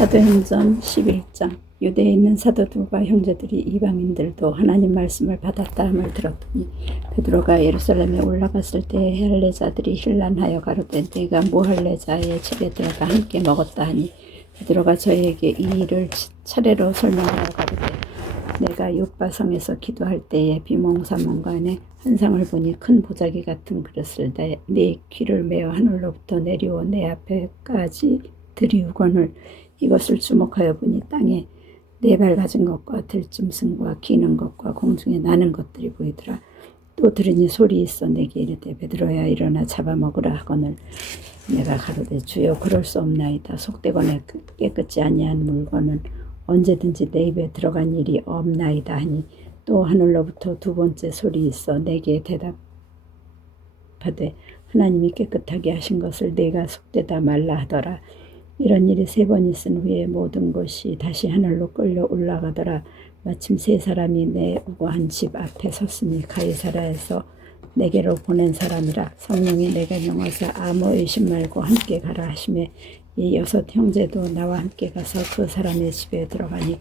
사도행전 11장. 유대에 있는 사도들과 형제들이 이방인들도 하나님 말씀을 받았다 함을 들었더니 베드로가 예루살렘에 올라갔을 때 헬레자들이 hir난하여 가로되 네가 무할레자의 집에 들어가 함께 먹었다 하니 베드로가 저희에게 이 일을 차례로 설명하여 가로되 내가 요바성에서 기도할 때에 비몽사몽간에 환상을 보니 큰 보자기 같은 그릇을 네 귀를 메어 하늘로부터 내려오 내 앞에까지 들이우거늘 이것을 주목하여 보니 땅에 네 발 가진 것과 들짐승과 기는 것과 공중에 나는 것들이 보이더라. 또 들으니 소리 있어 내게 이르되 베드로야 일어나 잡아먹으라 하거늘 내가 가로되 주여 그럴 수 없나이다. 속되거나 깨끗지 아니한 물건은 언제든지 내 입에 들어간 일이 없나이다 하니 또 하늘로부터 두 번째 소리 있어 내게 대답하되 하나님이 깨끗하게 하신 것을 내가 속되다 말라 하더라. 이런 일이 3번 있은 후에 모든 것이 다시 하늘로 끌려 올라가더라. 마침 3사람이 내 우거한 집 앞에 섰으니 가이사라에서 내게로 보낸 사람이라. 성령이 내가 명하사 아무 의심 말고 함께 가라 하시매 이 6 형제도 나와 함께 가서 그 사람의 집에 들어가니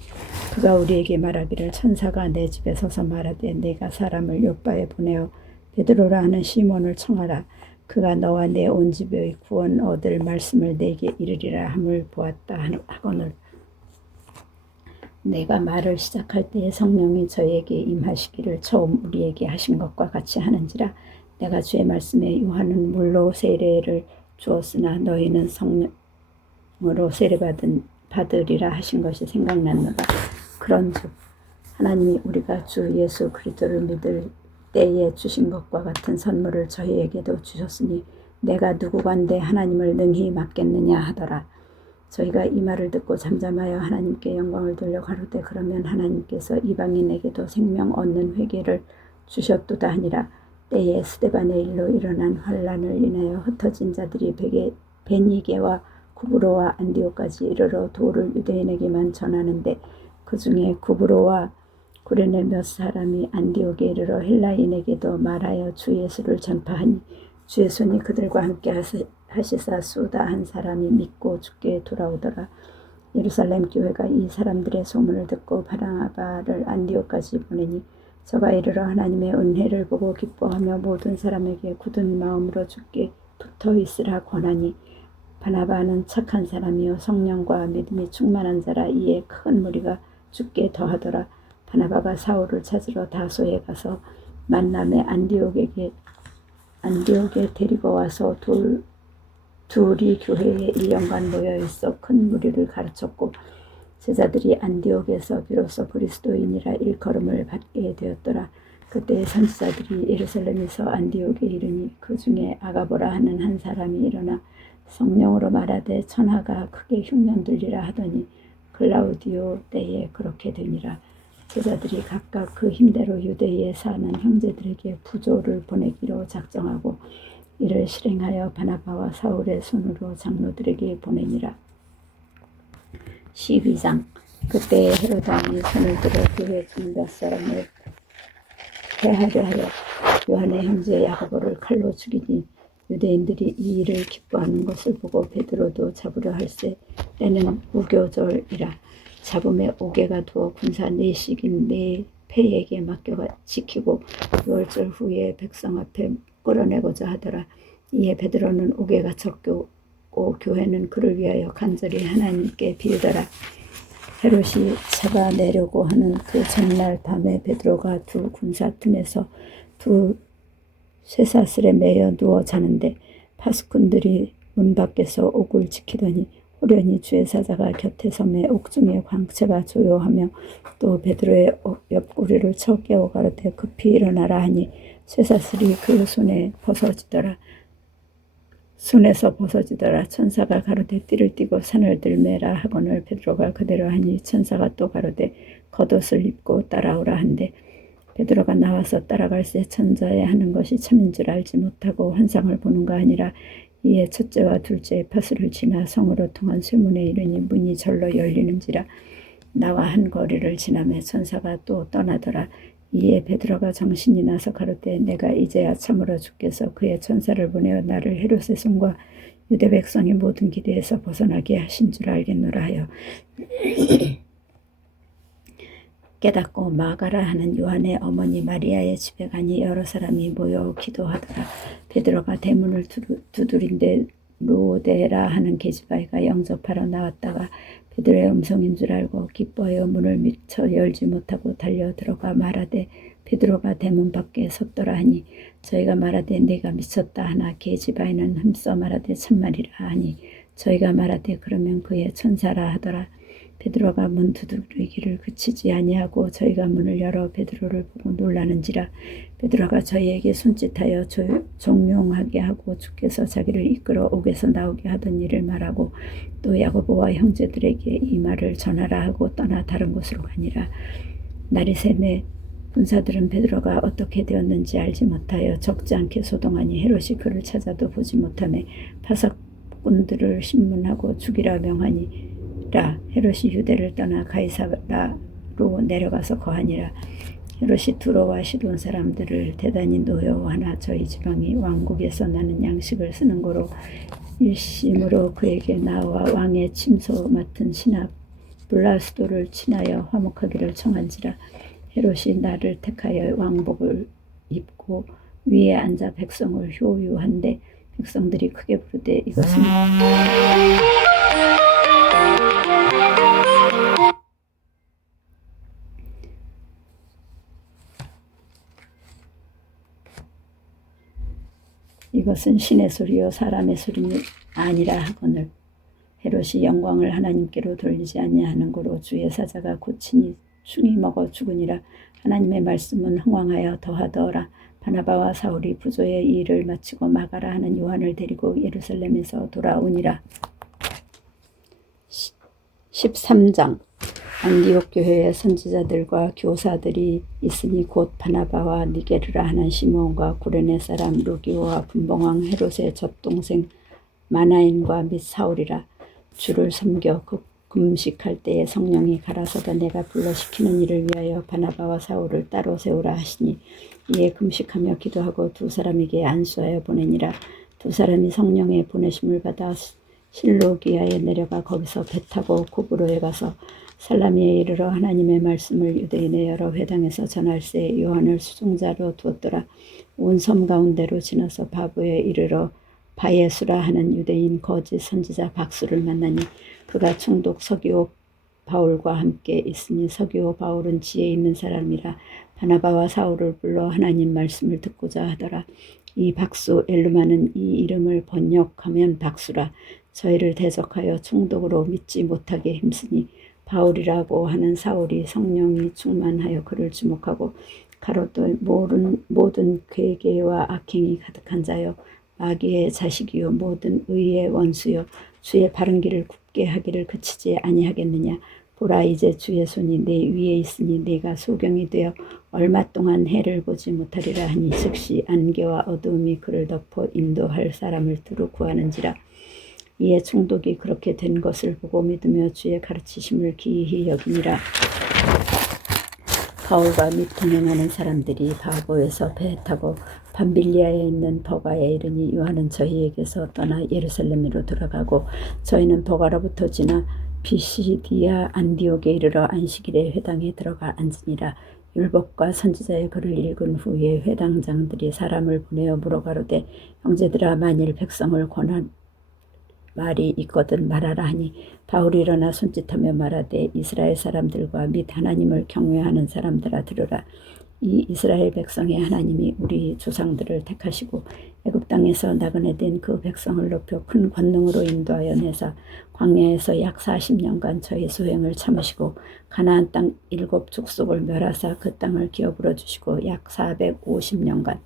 그가 우리에게 말하기를 천사가 내 집에 서서 말하되 내가 사람을 요바에 보내어 베드로라 하는 시몬을 청하라. 그가 너와 내 온 집의 구원 얻을 말씀을 내게 이르리라 함을 보았다 하거늘 내가 말을 시작할 때에 성령이 저에게 임하시기를 처음 우리에게 하신 것과 같이 하는지라. 내가 주의 말씀에 요한은 물로 세례를 주었으나 너희는 성령으로 세례 받으리라 하신 것이 생각났노라. 그런즉 하나님이 우리가 주 예수 그리스도를 믿을 때에 주신 것과 같은 선물을 저희에게도 주셨으니 내가 누구간데 하나님을 능히 맡겠느냐 하더라. 저희가 이 말을 듣고 잠잠하여 하나님께 영광을 돌려 가로되 그러면 하나님께서 이방인에게도 생명 얻는 회개를 주셨도다 하니라. 때에 스데반의 일로 일어난 환란을 인하여 흩어진 자들이 베니게와 구브로와 안디오까지 이르러 도를 유대인에게만 전하는데 그 중에 구브로와 구레네 몇 사람이 안디옥에 이르러 헬라인에게도 말하여 주 예수를 전파하니 주의 손이 그들과 함께 하시사 수다 한 사람이 믿고 주께 돌아오더라. 예루살렘 교회가 이 사람들의 소문을 듣고 바나바를 안디옥까지 보내니 저가 이르러 하나님의 은혜를 보고 기뻐하며 모든 사람에게 굳은 마음으로 주께 붙어 있으라 권하니 바나바는 착한 사람이요 성령과 믿음이 충만한 자라. 이에 큰 무리가 주께 더하더라. 바나바가 사울을 찾으러 다소에 가서 만남에 안디옥에 데리고 와서 둘이 교회에 1년간 모여 있어 큰 무리를 가르쳤고 제자들이 안디옥에서 비로소 그리스도인이라 일컬음을 받게 되었더라. 그때 선지자들이 예루살렘에서 안디옥에 이르니 그 중에 아가보라 하는 한 사람이 일어나 성령으로 말하되 천하가 크게 흉년들리라 하더니 글라우디오 때에 그렇게 되니라. 제자들이 각각 그 힘대로 유대에 사는 형제들에게 부조를 보내기로 작정하고 이를 실행하여 바나바와 사울의 손으로 장로들에게 보내니라. 12장. 그때 헤롯 왕이 손을 들어 교회 중 몇 사람을 해하려 하여 요한의 형제 야고보를 칼로 죽이니 유대인들이 이 일을 기뻐하는 것을 보고 베드로도 잡으려 할세. 때는 무교절이라. 잡음에 5개가 두어 군사 4씩인 네 패에게 맡겨 지키고 6월절 후에 백성 앞에 끌어내고자 하더라. 이에 베드로는 5개가 쳤고 교회는 그를 위하여 간절히 하나님께 빌더라. 헤롯이 잡아내려고 하는 그 전날 밤에 베드로가 두 군사 틈에서 두 쇠사슬에 매여 누워 자는데 파수꾼들이 문 밖에서 옥을 지키더니 호련히 주의 사자가 곁에 섬에 옥중에 광채가 조요하며 또 베드로의 옆구리를 쳐 깨워 가로되 급히 일어나라 하니 쇠사슬이 그 손에서 벗어지더라. 천사가 가로되 띠를 띠고 산을 들매라 하거늘 베드로가 그대로 하니 천사가 또 가로되 겉옷을 입고 따라오라 한데 베드로가 나와서 따라갈새 천사의 하는 것이 참인 줄 알지 못하고 환상을 보는가 아니라 이에 첫째와 둘째의 파수를 지나 성으로 통한 쇠문에 이르니 문이 절로 열리는지라. 나와 한 거리를 지나매 천사가 또 떠나더라. 이에 베드로가 정신이 나서 가로되 내가 이제야 참으로 주께서 그의 천사를 보내어 나를 헤롯의 손과 유대 백성이 모든 기대에서 벗어나게 하신 줄 알겠노라 하여 깨닫고 마가라 하는 요한의 어머니 마리아의 집에 가니 여러 사람이 모여 기도하더라. 베드로가 대문을 두드린데 로데라 하는 계집아이가 영접하러 나왔다가 베드로의 음성인 줄 알고 기뻐하여 문을 미처 열지 못하고 달려 들어가 말하되 베드로가 대문 밖에 섰더라 하니 저희가 말하되 네가 미쳤다 하나 계집아이는 흠써 말하되 참말이라 하니 저희가 말하되 그러면 그의 천사라 하더라. 베드로가 문 두드리기를 그치지 아니하고 저희가 문을 열어 베드로를 보고 놀라는지라. 베드로가 저희에게 손짓하여 종용하게 하고 주께서 자기를 이끌어 옥에서 나오게 하던 일을 말하고 또 야고보와 형제들에게 이 말을 전하라 하고 떠나 다른 곳으로 가니라. 날이 새매 군사들은 베드로가 어떻게 되었는지 알지 못하여 적지 않게 소동하니 헤롯이 그를 찾아도 보지 못하며 파석꾼들을 신문하고 죽이라 명하니 헤롯이 유대를 떠나 가이사라로 내려가서 거하니라. 헤롯이 두로와 시돈 사람들을 대단히 노여워하나 저희 지방이 왕국에서 나는 양식을 쓰는 거로 일심으로 그에게 나와 왕의 침소 맡은 신하 블라스도를 친하여 화목하기를 청한지라. 헤롯이 나를 택하여 왕복을 입고 위에 앉아 백성을 효유한데 백성들이 크게 부르되 이것은 신의 소리요 사람의 소리니 아니라 하거늘 헤롯이 영광을 하나님께로 돌리지 아니하는 고로 주의 사자가 고치니 충이 먹어 죽으니라. 하나님의 말씀은 흥왕하여 더하더라. 바나바와 사울이 부조의 일을 마치고 마가라 하는 요한을 데리고 예루살렘에서 돌아오니라. 13장 안디옥 교회의 선지자들과 교사들이 있으니 곧 바나바와 니게르라 하는 시몬과 구레네 사람 루기오와 분봉왕 헤롯의 젖동생 마나인과 및 사울이라. 주를 섬겨 금식할 때에 성령이 가라사가 내가 불러 시키는 일을 위하여 바나바와 사울을 따로 세우라 하시니 이에 금식하며 기도하고 두 사람에게 안수하여 보내니라. 두 사람이 성령의 보내심을 받아 실로기아에 내려가 거기서 배 타고 고브로에 가서 살라미에 이르러 하나님의 말씀을 유대인의 여러 회당에서 전할새 요한을 수종자로 두었더라. 온 섬 가운데로 지나서 바보에 이르러 바예수라 하는 유대인 거짓 선지자 박수를 만나니 그가 총독 서기오 바울과 함께 있으니 서기오 바울은 지혜 있는 사람이라. 바나바와 사울을 불러 하나님 말씀을 듣고자 하더라. 이 박수 엘루마는 이 이름을 번역하면 박수라. 저희를 대적하여 총독으로 믿지 못하게 힘쓰니 바울이라고 하는 사울이 성령이 충만하여 그를 주목하고 가로되 모든 괴계와 악행이 가득한 자여 마귀의 자식이요 모든 의의 원수요 주의 바른 길을 굽게 하기를 그치지 아니하겠느냐. 보라 이제 주의 손이 내 위에 있으니 네가 소경이 되어 얼마 동안 해를 보지 못하리라 하니 즉시 안개와 어두움이 그를 덮어 인도할 사람을 두루 구하는지라. 이에 총독이 그렇게 된 것을 보고 믿으며 주의 가르치심을 기이히 여기니라. 바울과 및 동행하는 사람들이 바보에서 배 타고 밤빌리아에 있는 버가에 이르니 요한은 저희에게서 떠나 예루살렘으로 돌아가고 저희는 버가로부터 지나 비시디아 안디옥에 이르러 안식일에 회당에 들어가 앉으니라. 율법과 선지자의 글을 읽은 후에 회당장들이 사람을 보내어 물어가로되 형제들아 만일 백성을 권한 말이 있거든 말하라 하니 바울이 일어나 손짓하며 말하되 이스라엘 사람들과 및 하나님을 경외하는 사람들아 들으라. 이 이스라엘 백성의 하나님이 우리 조상들을 택하시고 애굽 땅에서 나그네 된 그 백성을 높여 큰 권능으로 인도하여 내사 광야에서 약 40년간 저희 소행을 참으시고 가나안 땅 7 족속을 멸하사 그 땅을 기업으로 주시고 약 450년간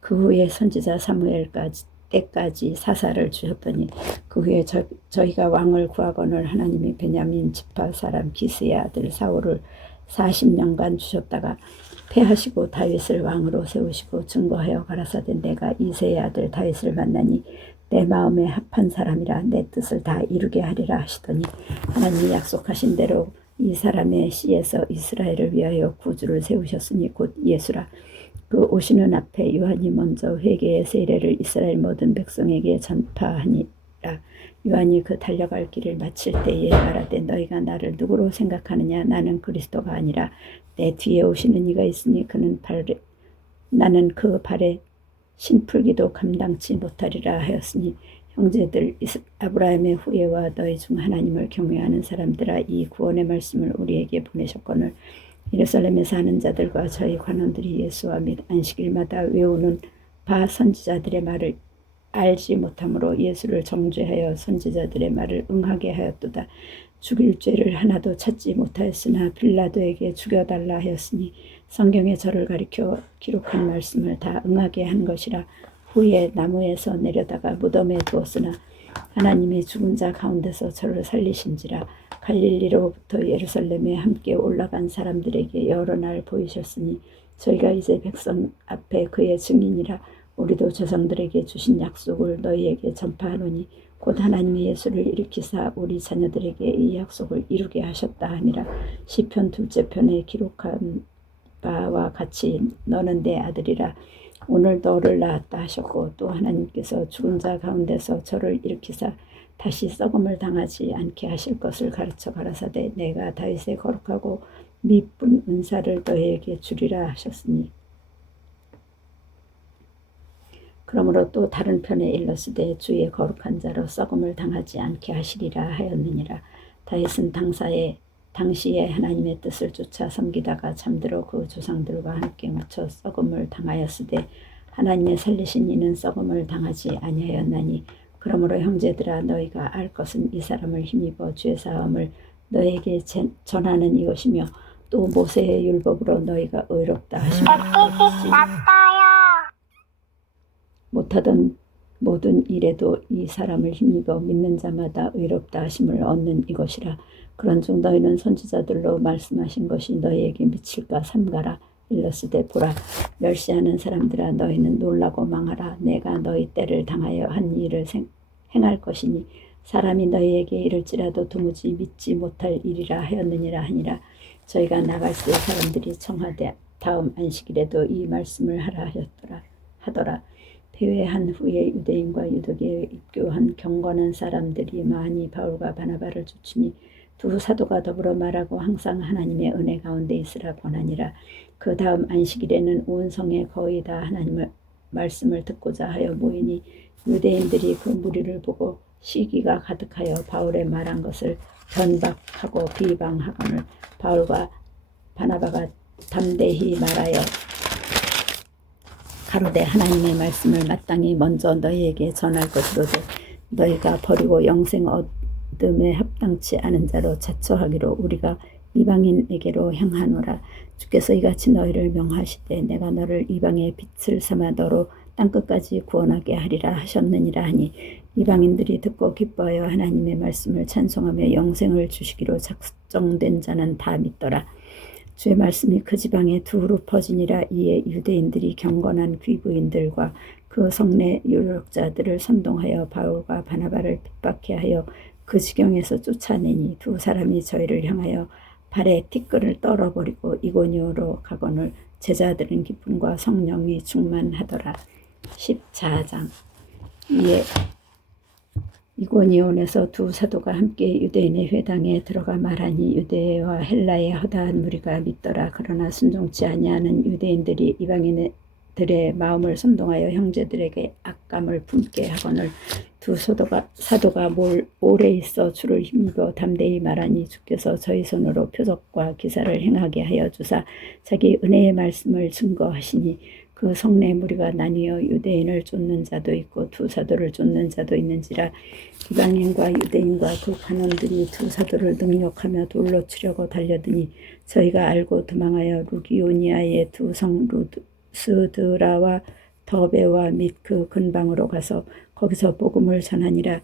그 후에 선지자 사무엘까지 때까지 사사를 주셨더니 그 후에 저희가 왕을 구하거늘 하나님이 베냐민 지파 사람 기스의 아들 사울을 40년간 주셨다가 패하시고 다윗을 왕으로 세우시고 증거하여 가라사대 내가 이새의 아들 다윗을 만나니 내 마음에 합한 사람이라 내 뜻을 다 이루게 하리라 하시더니 하나님이 약속하신 대로 이 사람의 씨에서 이스라엘을 위하여 구주를 세우셨으니 곧 예수라. 그 오시는 앞에 요한이 먼저 회개의 세례를 이스라엘 모든 백성에게 전파하니라 요한이 그 달려갈 길을 마칠 때에 말하되 너희가 나를 누구로 생각하느냐. 나는 그리스도가 아니라 내 뒤에 오시는 이가 있으니 나는 그 발에 신풀기도 감당치 못하리라 하였으니 형제들, 아브라함의 후예와 너희 중 하나님을 경외하는 사람들아, 이 구원의 말씀을 우리에게 보내셨거늘 예루살렘에 사는 자들과 저희 관원들이 예수와 및 안식일마다 외우는 바 선지자들의 말을 알지 못함으로 예수를 정죄하여 선지자들의 말을 응하게 하였도다. 죽일 죄를 하나도 찾지 못하였으나 빌라도에게 죽여달라 하였으니 성경에 저를 가리켜 기록한 말씀을 다 응하게 한 것이라. 후에 나무에서 내려다가 무덤에 두었으나 하나님이 죽은 자 가운데서 저를 살리신지라. 갈릴리로부터 예루살렘에 함께 올라간 사람들에게 여러 날 보이셨으니 저희가 이제 백성 앞에 그의 증인이라. 우리도 조상들에게 주신 약속을 너희에게 전파하노니 곧 하나님이 예수를 일으키사 우리 자녀들에게 이 약속을 이루게 하셨다 하니라. 시편 2째 편에 기록한 바와 같이 너는 내 아들이라. 오늘 너를 낳았다 하셨고 또 하나님께서 죽은 자 가운데서 저를 일으키사 다시 썩음을 당하지 않게 하실 것을 가르쳐 가라사대 내가 다윗의 거룩하고 미쁜 은사를 너희에게 주리라 하셨으니 그러므로 또 다른 편에 일렀으되 주의 거룩한 자로 썩음을 당하지 않게 하시리라 하였느니라. 다윗은 당시에 하나님의 뜻을 쫓아 섬기다가 잠들어 그 조상들과 함께 묻혀 썩음을 당하였으되 하나님의 살리신 이는 썩음을 당하지 아니하였나니 그러므로 형제들아 너희가 알 것은 이 사람을 힘입어 죄사함을 너에게 전하는 이것이며 또 모세의 율법으로 너희가 의롭다 하심을 얻지 못하던 모든 일에도 이 사람을 힘입어 믿는 자마다 의롭다 하심을 얻는 이것이라. 그런즉 너희는 선지자들로 말씀하신 것이 너희에게 미칠까 삼가라. 일러스되 보라 멸시하는 사람들아 너희는 놀라고 망하라. 내가 너희 때를 당하여 한 일을 행할 것이니 사람이 너희에게 이를지라도 도무지 믿지 못할 일이라 하였느니라 하니라. 저희가 나갈 때 사람들이 청하되 다음 안식일에도 이 말씀을 하라 하더라. 폐회한 후에 유대인과 유대교에 입교한 경건한 사람들이 많이 바울과 바나바를 쫓으니 두 사도가 더불어 말하고 항상 하나님의 은혜 가운데 있으라 권하니라. 그 다음 안식일에는 온 성에 거의 다 하나님의 말씀을 듣고자 하여 모이니 유대인들이 그 무리를 보고 시기가 가득하여 바울의 말한 것을 변박하고 비방하거늘 바울과 바나바가 담대히 말하여 가로되 하나님의 말씀을 마땅히 먼저 너희에게 전할 것으로되 너희가 버리고 영생 얻음에 합당치 않은 자로 자처하기로 우리가 이방인에게로 향하노라. 주께서 이같이 너희를 명하시되 내가 너를 이방의 빛을 삼아 너로 땅끝까지 구원하게 하리라 하셨느니라 하니 이방인들이 듣고 기뻐하여 하나님의 말씀을 찬송하며 영생을 주시기로 작정된 자는 다 믿더라. 주의 말씀이 그 지방에 두루 퍼지니라. 이에 유대인들이 경건한 귀부인들과 그 성내 유력자들을 선동하여 바울과 바나바를 핍박해 하여 그 지경에서 쫓아내니 두 사람이 저희를 향하여 발에 티끌을 떨어버리고 이고니오로 가거늘 제자들은 기쁨과 성령이 충만하더라. 14장. 이에 이고니온에서 두 사도가 함께 유대인의 회당에 들어가 말하니 유대와 헬라의 허다한 무리가 믿더라. 그러나 순종치 아니하는 유대인들이 이방인들의 마음을 선동하여 형제들에게 악감을 품게 하거늘 두 사도가 오래 있어 주를 힘입어 담대히 말하니 주께서 저희 손으로 표적과 기사를 행하게 하여 주사 자기 은혜의 말씀을 증거하시니 그 성내 무리가 나뉘어 유대인을 쫓는 자도 있고 두 사도를 쫓는 자도 있는지라. 이방인과 유대인과 그 관원들이 두 사도를 능욕하며 돌로 치려고 달려드니 저희가 알고 도망하여 루기오니아의 두 성 루스드라와 더베와 및 그 근방으로 가서 거기서 복음을 전하니라.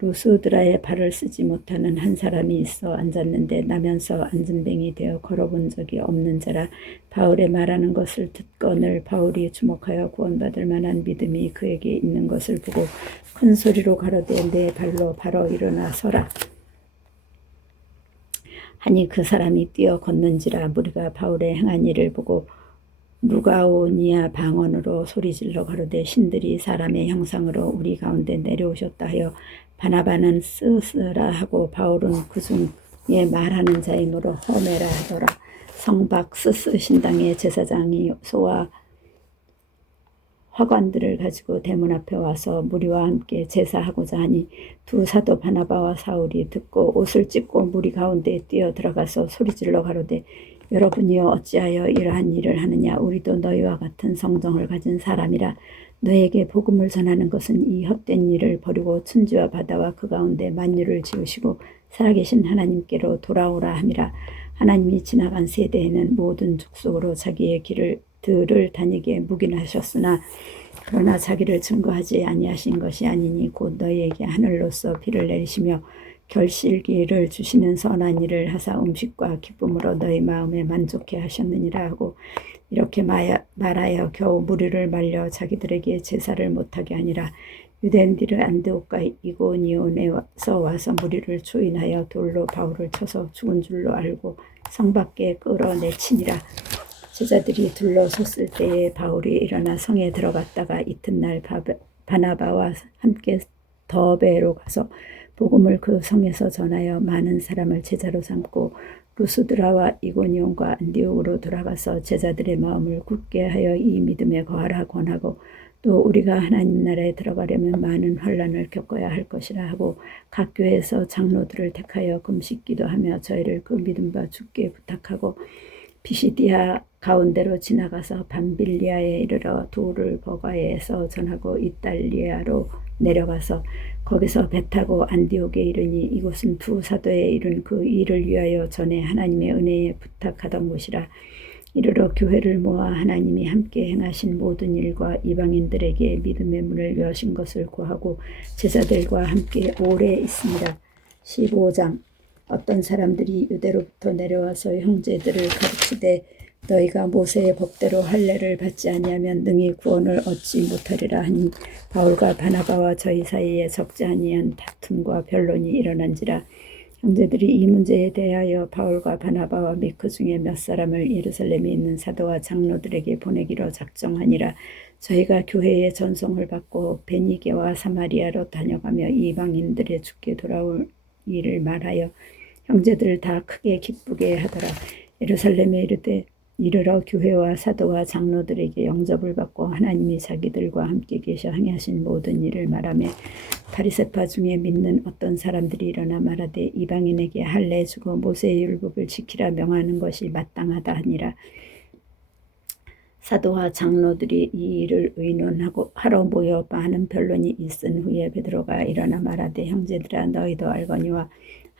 루스드라에 발을 쓰지 못하는 한 사람이 있어 앉았는데 나면서 앉은뱅이 되어 걸어본 적이 없는 자라. 바울의 말하는 것을 듣거늘 바울이 주목하여 구원받을 만한 믿음이 그에게 있는 것을 보고 큰 소리로 가로되 내 발로 바로 일어나 서라 하니 그 사람이 뛰어 걷는지라. 무리가 바울의 행한 일을 보고 루가오니아 방언으로 소리질러 가로되 신들이 사람의 형상으로 우리 가운데 내려오셨다 하여 바나바는 스스라 하고 바울은 그 중에 말하는 자이므로 허메라 하더라. 성박 스스 신당의 제사장이 소와 화관들을 가지고 대문 앞에 와서 무리와 함께 제사하고자 하니 두 사도 바나바와 사울이 듣고 옷을 찢고 무리 가운데에 뛰어 들어가서 소리질러 가로되 여러분이여 어찌하여 이러한 일을 하느냐. 우리도 너희와 같은 성정을 가진 사람이라. 너에게 복음을 전하는 것은 이 헛된 일을 버리고 천지와 바다와 그 가운데 만유를 지으시고 살아계신 하나님께로 돌아오라 함이라. 하나님이 지나간 세대에는 모든 족속으로 자기의 길을 다니게 묵인하셨으나 그러나 자기를 증거하지 아니하신 것이 아니니 곧 너희에게 하늘로서 비를 내리시며 결실기를 주시는 선한 일을 하사 음식과 기쁨으로 너희 마음에 만족해 하셨느니라 하고 이렇게 말하여 겨우 무리를 말려 자기들에게 제사를 못하게 하니라. 유대인들이 안디옥과 이고니온에서 와서 무리를 초인하여 돌로 바울을 쳐서 죽은 줄로 알고 성 밖에 끌어내치니라. 제자들이 둘러섰을 때에 바울이 일어나 성에 들어갔다가 이튿날 바나바와 함께 더베로 가서 복음을 그 성에서 전하여 많은 사람을 제자로 삼고 루스드라와 이고니온과 안디옥으로 돌아가서 제자들의 마음을 굳게 하여 이 믿음에 거하라 권하고 또 우리가 하나님 나라에 들어가려면 많은 환난을 겪어야 할 것이라 하고 각 교회에서 장로들을 택하여 금식 기도하며 저희를 그 믿음과 주께 부탁하고 피시디아 가운데로 지나가서 밤빌리아에 이르러 도를 버가에서 전하고 이탈리아로 내려가서 거기서 배 타고 안디옥에 이르니 이곳은 두 사도에 이른 그 일을 위하여 전에 하나님의 은혜에 부탁하던 곳이라. 이르러 교회를 모아 하나님이 함께 행하신 모든 일과 이방인들에게 믿음의 문을 여신 것을 구하고 제자들과 함께 오래 있습니다. 15장. 어떤 사람들이 유대로부터 내려와서 형제들을 가르치되 너희가 모세의 법대로 할례를 받지 아니하면 능히 구원을 얻지 못하리라 하니 바울과 바나바와 저희 사이에 적지 아니한 다툼과 변론이 일어난지라. 형제들이 이 문제에 대하여 바울과 바나바와 및 그 중에 몇 사람을 예루살렘에 있는 사도와 장로들에게 보내기로 작정하니라. 저희가 교회의 전송을 받고 베니게와 사마리아로 다녀가며 이방인들의 주께 돌아올 일을 말하여 형제들을 다 크게 기쁘게 하더라. 예루살렘에 이르러 교회와 사도와 장로들에게 영접을 받고 하나님이 자기들과 함께 계셔 행하신 모든 일을 말하며 바리새파 중에 믿는 어떤 사람들이 일어나 말하되 이방인에게 할례 주고 모세의 율법을 지키라 명하는 것이 마땅하다 하니라. 사도와 장로들이 이 일을 의논하고 하러 모여 많은 변론이 있은 후에 베드로가 일어나 말하되 형제들아 너희도 알거니와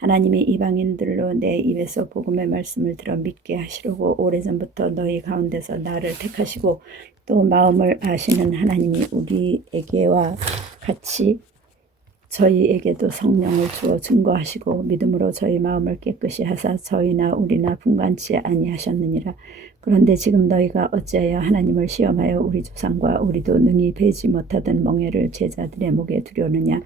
하나님이 이방인들로 내 입에서 복음의 말씀을 들어 믿게 하시려고 오래전부터 너희 가운데서 나를 택하시고 또 마음을 아시는 하나님이 우리에게와 같이 저희에게도 성령을 주어 증거하시고 믿음으로 저희 마음을 깨끗이 하사 저희나 우리나 분간치 아니하셨느니라. 그런데 지금 너희가 어찌하여 하나님을 시험하여 우리 조상과 우리도 능히 베지 못하던 멍에를 제자들의 목에 두려느냐.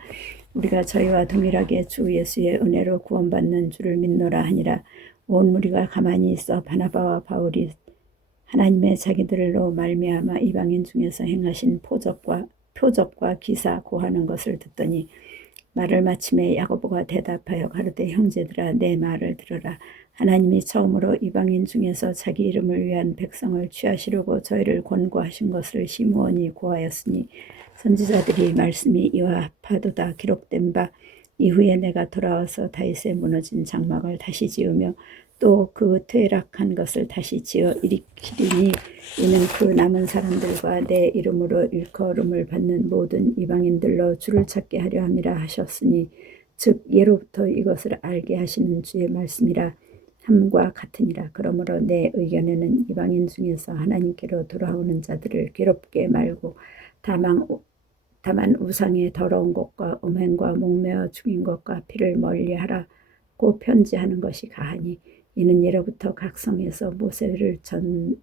우리가 저희와 동일하게 주 예수의 은혜로 구원받는 줄을 믿노라 하니라. 온 무리가 가만히 있어 바나바와 바울이 하나님의 자기들로 말미암아 이방인 중에서 행하신 표적과 기사 고하는 것을 듣더니 말을 마침에 야고보가 대답하여 가로되 형제들아 내 말을 들으라. 하나님이 처음으로 이방인 중에서 자기 이름을 위한 백성을 취하시려고 저희를 권고하신 것을 시므온이 고하였으니 선지자들이 말씀이 이와 합하도다 기록된 바 이후에 내가 돌아와서 다윗의 무너진 장막을 다시 지으며 또 그 퇴락한 것을 다시 지어 일으키리니 이는 그 남은 사람들과 내 이름으로 일컬음을 받는 모든 이방인들로 주를 찾게 하려 함이라 하셨으니 즉 예로부터 이것을 알게 하시는 주의 말씀이라 함과 같으니라. 그러므로 내 의견에는 이방인 중에서 하나님께로 돌아오는 자들을 괴롭게 말고 다만 우상의 더러운 것과 음행과 목매어 죽인 것과 피를 멀리하라고 편지하는 것이 가하니 이는 예로부터 각 성에서 모세를 전하는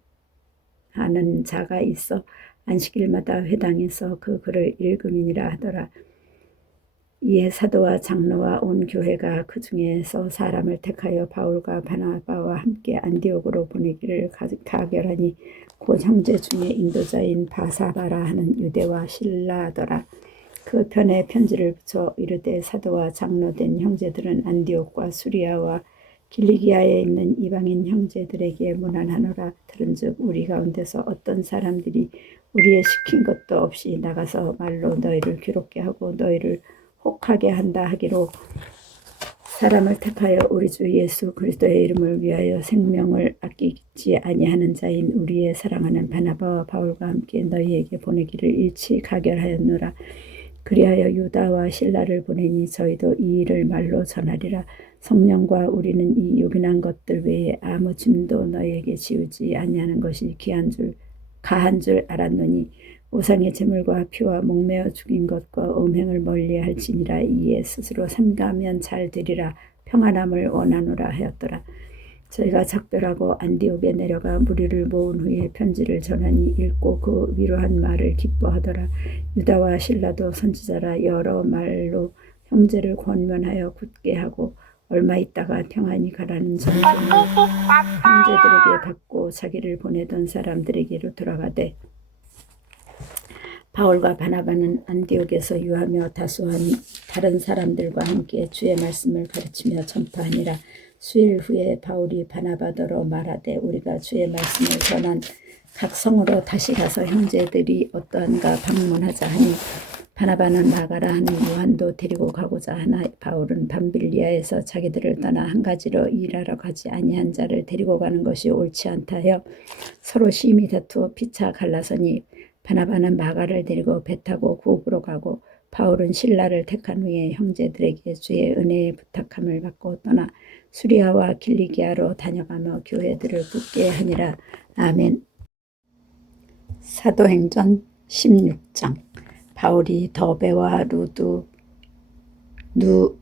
자가 있어 안식일마다 회당에서 그 글을 읽음이니라 하더라. 이에 사도와 장로와 온 교회가 그 중에서 사람을 택하여 바울과 바나바와 함께 안디옥으로 보내기를 가결하니 곧 형제 중에 인도자인 바사바라 하는 유대와 실라더라. 그 편에 편지를 붙여 이르되 사도와 장로된 형제들은 안디옥과 수리아와 길리기아에 있는 이방인 형제들에게 문안하노라. 들은즉 우리 가운데서 어떤 사람들이 우리의 시킨 것도 없이 나가서 말로 너희를 괴롭게 하고 너희를 혹하게 한다 하기로 사람을 택하여 우리 주 예수 그리스도의 이름을 위하여 생명을 아끼지 아니하는 자인 우리의 사랑하는 바나바와 바울과 함께 너희에게 보내기를 일치 가결하였노라. 그리하여 유다와 실라를 보내니 저희도 이 일을 말로 전하리라. 성령과 우리는 이 요긴한 것들 외에 아무 짐도 너희에게 지우지 아니하는 것이 가한 줄 알았노니 우상의 제물과 피와 목매어 죽인 것과 음행을 멀리할지니라. 이에 스스로 삼가하면 잘 되리라. 평안함을 원하노라 하였더라. 저희가 작별하고 안디옥에 내려가 무리를 모은 후에 편지를 전하니 읽고 그 위로한 말을 기뻐하더라. 유다와 실라도 선지자라 여러 말로 형제를 권면하여 굳게 하고 얼마 있다가 평안히 가라는 전송을 형제들에게 받고 자기를 보내던 사람들에게로 돌아가되 바울과 바나바는 안디옥에서 유하며 다수한 다른 사람들과 함께 주의 말씀을 가르치며 전파하니라. 수일 후에 바울이 바나바더러 말하되 우리가 주의 말씀을 전한 각 성으로 다시 가서 형제들이 어떠한가 방문하자 하니 바나바는 마가라 하는 요한도 데리고 가고자 하나 바울은 밤빌리아에서 자기들을 떠나 한 가지로 일하러 가지 아니한 자를 데리고 가는 것이 옳지 않다 하여 서로 심히 다투어 피차 갈라서니 바나바는 마가를 데리고 배 타고 고국으로 가고 바울은 실라를 택한 후에 형제들에게 주의 은혜에 부탁함을 받고 떠나 수리아와 길리기아로 다녀가며 교회들을 굳게 하니라. 아멘. 사도행전 16장. 바울이 더베와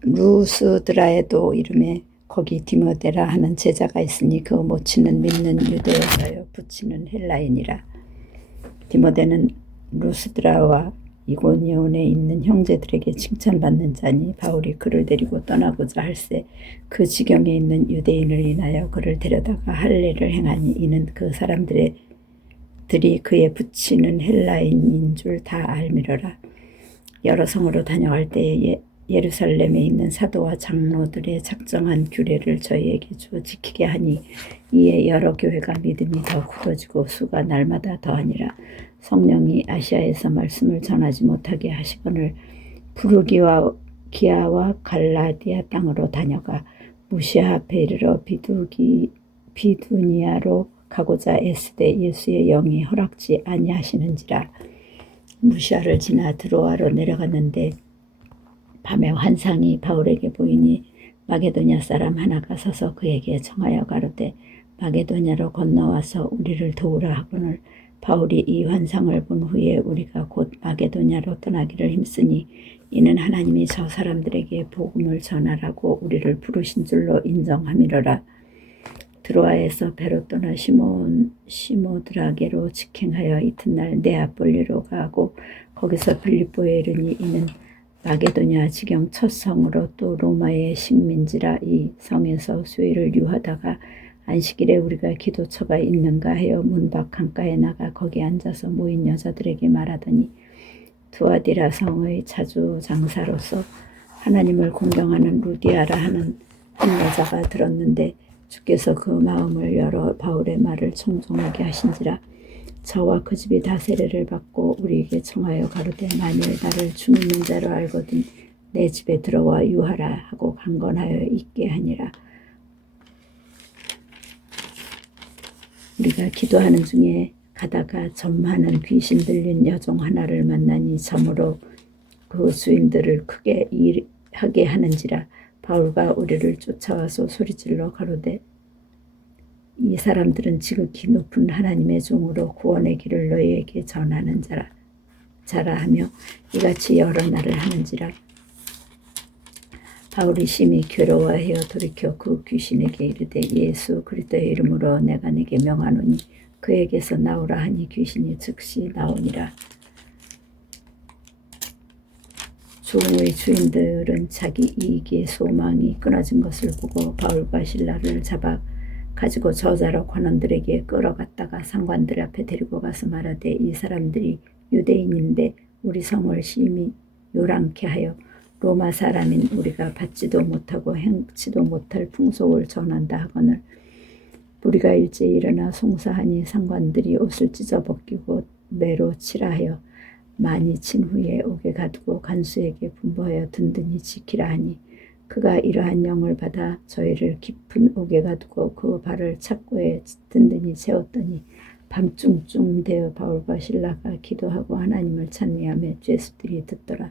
루스드라에도 이름에 거기 디모데라 하는 제자가 있으니 그 모친은 믿는 유대여자여 부친은 헬라인이라. 디모데는 루스드라와 이고니온에 있는 형제들에게 칭찬받는 자니 바울이 그를 데리고 떠나고자 할세 그 지경에 있는 유대인을 인하여 그를 데려다가 할례를 행하니 이는 그 사람들이 그의 부친은 헬라인인 줄 다 알미러라. 여러 성으로 다녀갈 때에 예루살렘에 있는 사도와 장로들의 작정한 규례를 저희에게 주어 지키게 하니 이에 여러 교회가 믿음이 더 굳어지고 수가 날마다 더하니라. 성령이 아시아에서 말씀을 전하지 못하게 하시거늘 부르기와 기아와 갈라디아 땅으로 다녀가 무시아 앞에 이르러 비두니아로 가고자 애쓰되 예수의 영이 허락지 아니하시는지라. 무시아를 지나 드로아로 내려갔는데 밤에 환상이 바울에게 보이니 마게도냐 사람 하나가 서서 그에게 청하여 가로되 마게도냐로 건너와서 우리를 도우라 하거늘 바울이 이 환상을 본 후에 우리가 곧 마게도냐로 떠나기를 힘쓰니 이는 하나님이 저 사람들에게 복음을 전하라고 우리를 부르신 줄로 인정함이로라. 드로아에서 배로 떠나 시모드라게로 직행하여 이튿날 네아폴리로 가고 거기서 빌립보에 이르니 이는 마게도냐 지경 첫 성으로 또 로마의 식민지라. 이 성에서 수일을 유하다가 안식일에 우리가 기도처가 있는가 하여 문밖 강가에 나가 거기 앉아서 모인 여자들에게 말하더니 두아디라 성의 자주 장사로서 하나님을 공경하는 루디아라 하는 한 여자가 들었는데 주께서 그 마음을 열어 바울의 말을 청종하게 하신지라. 저와 그 집이 다 세례를 받고 우리에게 청하여 가로되 만일 나를 주 믿는 자로 알거든 내 집에 들어와 유하라 하고 강건하여 있게 하니라. 우리가 기도하는 중에 가다가 점하는 귀신 들린 여종 하나를 만나니 점으로 그 주인들을 크게 일하게 하는지라. 바울과 우리를 쫓아와서 소리질러 가로되 이 사람들은 지극히 높은 하나님의 종으로 구원의 길을 너희에게 전하는 자라 하며 이같이 여러 날을 하는지라. 바울이 심히 괴로워하여 돌이켜 그 귀신에게 이르되 예수 그리스도의 이름으로 내가 네게 명하노니 그에게서 나오라 하니 귀신이 즉시 나오니라. 조응의 주인들은 자기 이익의 소망이 끊어진 것을 보고 바울과 실라를 잡아 가지고 저자로 관원들에게 끌어갔다가 상관들 앞에 데리고 가서 말하되 이 사람들이 유대인인데 우리 성을 심히 요란케 하여 로마 사람인 우리가 받지도 못하고 행치도 못할 풍속을 전한다 하거늘 우리가 일제히 일어나 송사하니 상관들이 옷을 찢어 벗기고 매로 칠하여 많이 친 후에 옥에 가두고 간수에게 분부하여 든든히 지키라 하니 그가 이러한 명을 받아 저희를 깊은 옥에 가두고 그 발을 착고에 든든히 채웠더니 밤중쯤 되어 바울과 실라가 기도하고 하나님을 찬미하며 죄수들이 듣더라.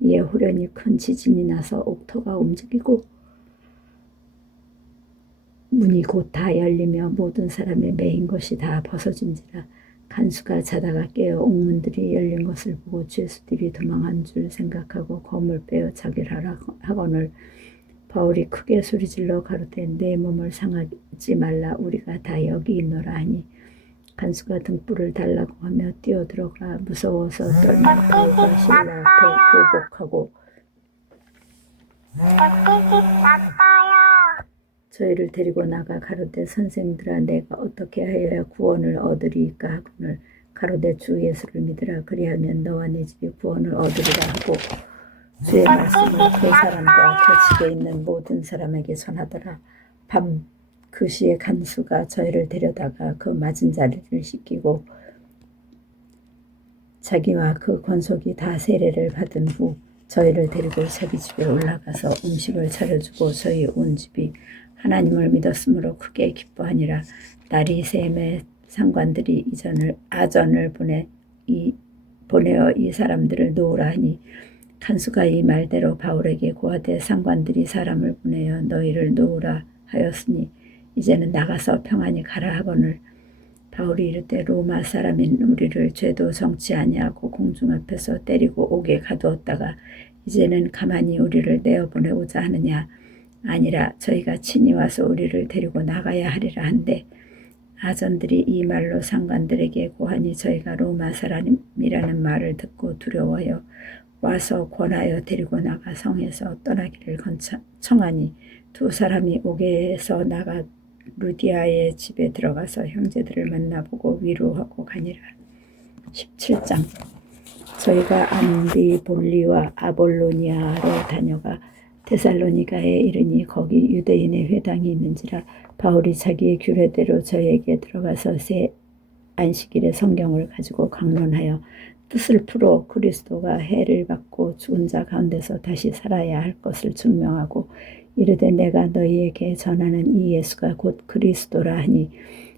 이에 후련히 큰 지진이 나서 옥토가 움직이고 문이 곧 다 열리며 모든 사람의 매인 것이 다 벗어진지라. 간수가 자다가 깨어 옥문들이 열린 것을 보고 죄수들이 도망한 줄 생각하고 검을 빼어 자결하라 하거늘 바울이 크게 소리질러 가로되 내 몸을 상하지 말라 우리가 다 여기 있노라 하니 간수가 등불을 달라고 하며 뛰어들어가 무서워서 떨며 바울과 실라 앞에 보복하고 저희를 데리고 나가 가로되 선생들아 내가 어떻게 하여야 구원을 얻으리이까 하거늘 가로되 주 예수를 믿으라 그리하면 너와 네 집이 구원을 얻으리라 하고 주의 말씀을 그 사람과 그 집에 있는 모든 사람에게 전하더라. 밤 그 시에 간수가 저희를 데려다가 그 맞은 자리를 씻기고 자기와 그 권속이 다 세례를 받은 후 저희를 데리고 자기 집에 올라가서 음식을 차려주고 저희 온 집이 하나님을 믿었으므로 크게 기뻐하니라. 날이 샘에 상관들이 아전을 보내어 이 사람들을 놓으라 하니 간수가 이 말대로 바울에게 고하되 상관들이 사람을 보내어 너희를 놓으라 하였으니 이제는 나가서 평안히 가라 하거늘 바울이 이르되 로마 사람인 우리를 죄도 정치 아니하고 공중 앞에서 때리고 옥에 가두었다가 이제는 가만히 우리를 내어보내고자 하느냐. 아니라 저희가 친히 와서 우리를 데리고 나가야 하리라 한데 아전들이 이 말로 상관들에게 고하니 저희가 로마 사람이라는 말을 듣고 두려워하여 와서 권하여 데리고 나가 성에서 떠나기를 청하니 두 사람이 옥에서 나가 루디아의 집에 들어가서 형제들을 만나보고 위로하고 가니라. 17장 저희가 암비볼리와 아볼로니아로 다녀가 데살로니가에 이르니 거기 유대인의 회당이 있는지라 바울이 자기의 규례대로 저희에게 들어가서 새 안식일에 성경을 가지고 강론하여 뜻을 풀어 그리스도가 해를 받고 죽은 자 가운데서 다시 살아야 할 것을 증명하고 이르되 내가 너희에게 전하는 이 예수가 곧 그리스도라 하니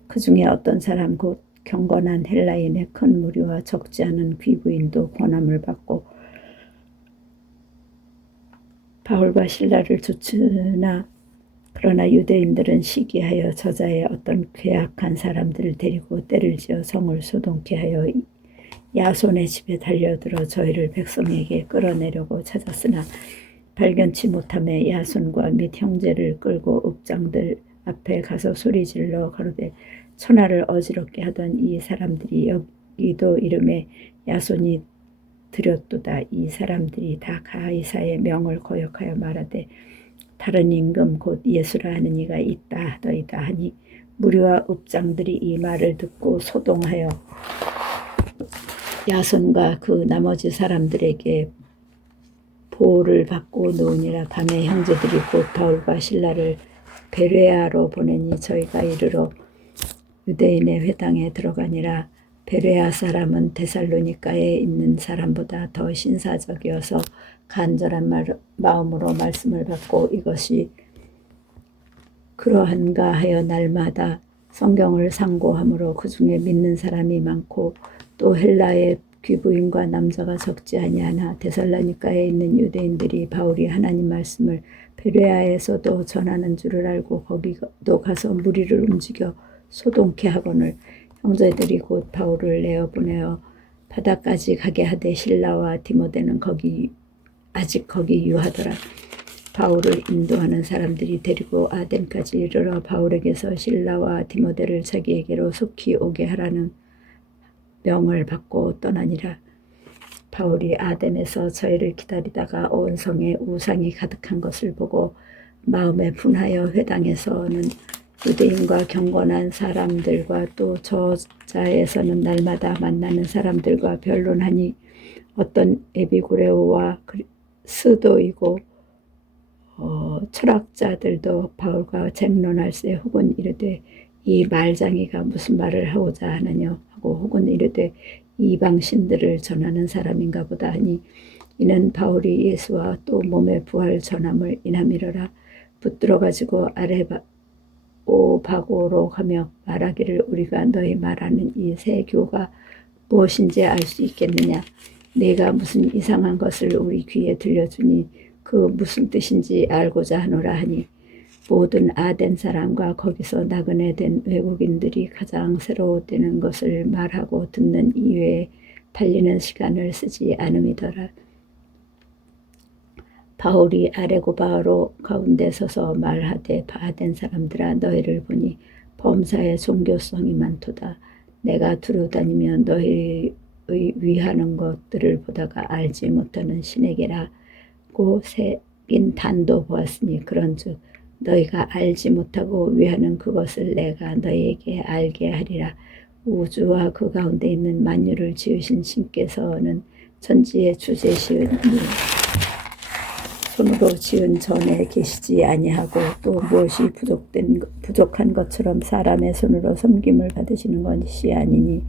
그 중에 어떤 사람 곧 경건한 헬라인의 큰 무리와 적지 않은 귀부인도 권함을 받고 바울과 실라를 쫓으나 그러나 유대인들은 시기하여 저자의 어떤 괴악한 사람들을 데리고 때를 지어 성을 소동케 하여 야손의 집에 달려들어 저희를 백성에게 끌어내려고 찾았으나 발견치 못하며 야손과 및 형제를 끌고 읍장들 앞에 가서 소리질러 가로되 천하를 어지럽게 하던 이 사람들이 여기도 이름에 야손이 들였도다. 이 사람들이 다 가이사의 명을 거역하여 말하되 다른 임금 곧 예수라 하는 이가 있다 하더이다 하니 무리와 읍장들이 이 말을 듣고 소동하여 야손과 그 나머지 사람들에게 보호를 받고 놓으니라. 밤에 형제들이 곧 바울과 실라를 베레아로 보내니 저희가 이르러 유대인의 회당에 들어가니라. 베레아 사람은 데살로니가에 있는 사람보다 더 신사적이어서 간절한 마음으로 말씀을 받고 이것이 그러한가 하여 날마다 성경을 상고하므로 그 중에 믿는 사람이 많고 또 헬라의 귀부인과 남자가 적지 아니하나 데살로니가에 있는 유대인들이 바울이 하나님 말씀을 베레아에서도 전하는 줄을 알고 거기도 가서 무리를 움직여 소동케 하거늘 형제들이 곧 바울을 내어보내어 바다까지 가게 하되 실라와 디모데는 아직 거기 유하더라. 바울을 인도하는 사람들이 데리고 아덴까지 이르러 바울에게서 실라와 디모데를 자기에게로 속히 오게 하라는 명을 받고 떠나니라. 바울이 아덴에서 저희를 기다리다가 온 성에 우상이 가득한 것을 보고 마음에 분하여 회당에서는 유대인과 경건한 사람들과 또 저자에서는 날마다 만나는 사람들과 변론하니 어떤 에비구레오와 스도이고 철학자들도 바울과 쟁론할세 혹은 이르되 이 말장이가 무슨 말을 하고자 하느냐 하고 혹은 이르되 이방신들을 전하는 사람인가 보다 하니 이는 바울이 예수와 또 몸의 부활 전함을 인함이러라. 붙들어 가지고 아레오바고로 가며 말하기를 우리가 너희 말하는 이 새 교가 무엇인지 알 수 있겠느냐. 네가 무슨 이상한 것을 우리 귀에 들려주니 그 무슨 뜻인지 알고자 하노라 하니 모든 아덴 사람과 거기서 나그네 된 외국인들이 가장 새로워되는 것을 말하고 듣는 이외에 달리는 시간을 쓰지 않음이더라. 바울이 아레고바로 가운데 서서 말하되 아덴 사람들아 너희를 보니 범사에 종교성이 많도다. 내가 두루 다니며 너희의 위하는 것들을 보다가 알지 못하는 신에게라고 새긴 단도 보았으니 그런즉 너희가 알지 못하고 위하는 그것을 내가 너희에게 알게 하리라. 우주와 그 가운데 있는 만유를 지으신 신께서는 천지의 주제시은 손으로 지은 전에 계시지 아니하고 또 무엇이 부족한 것처럼 사람의 손으로 섬김을 받으시는 것이 아니니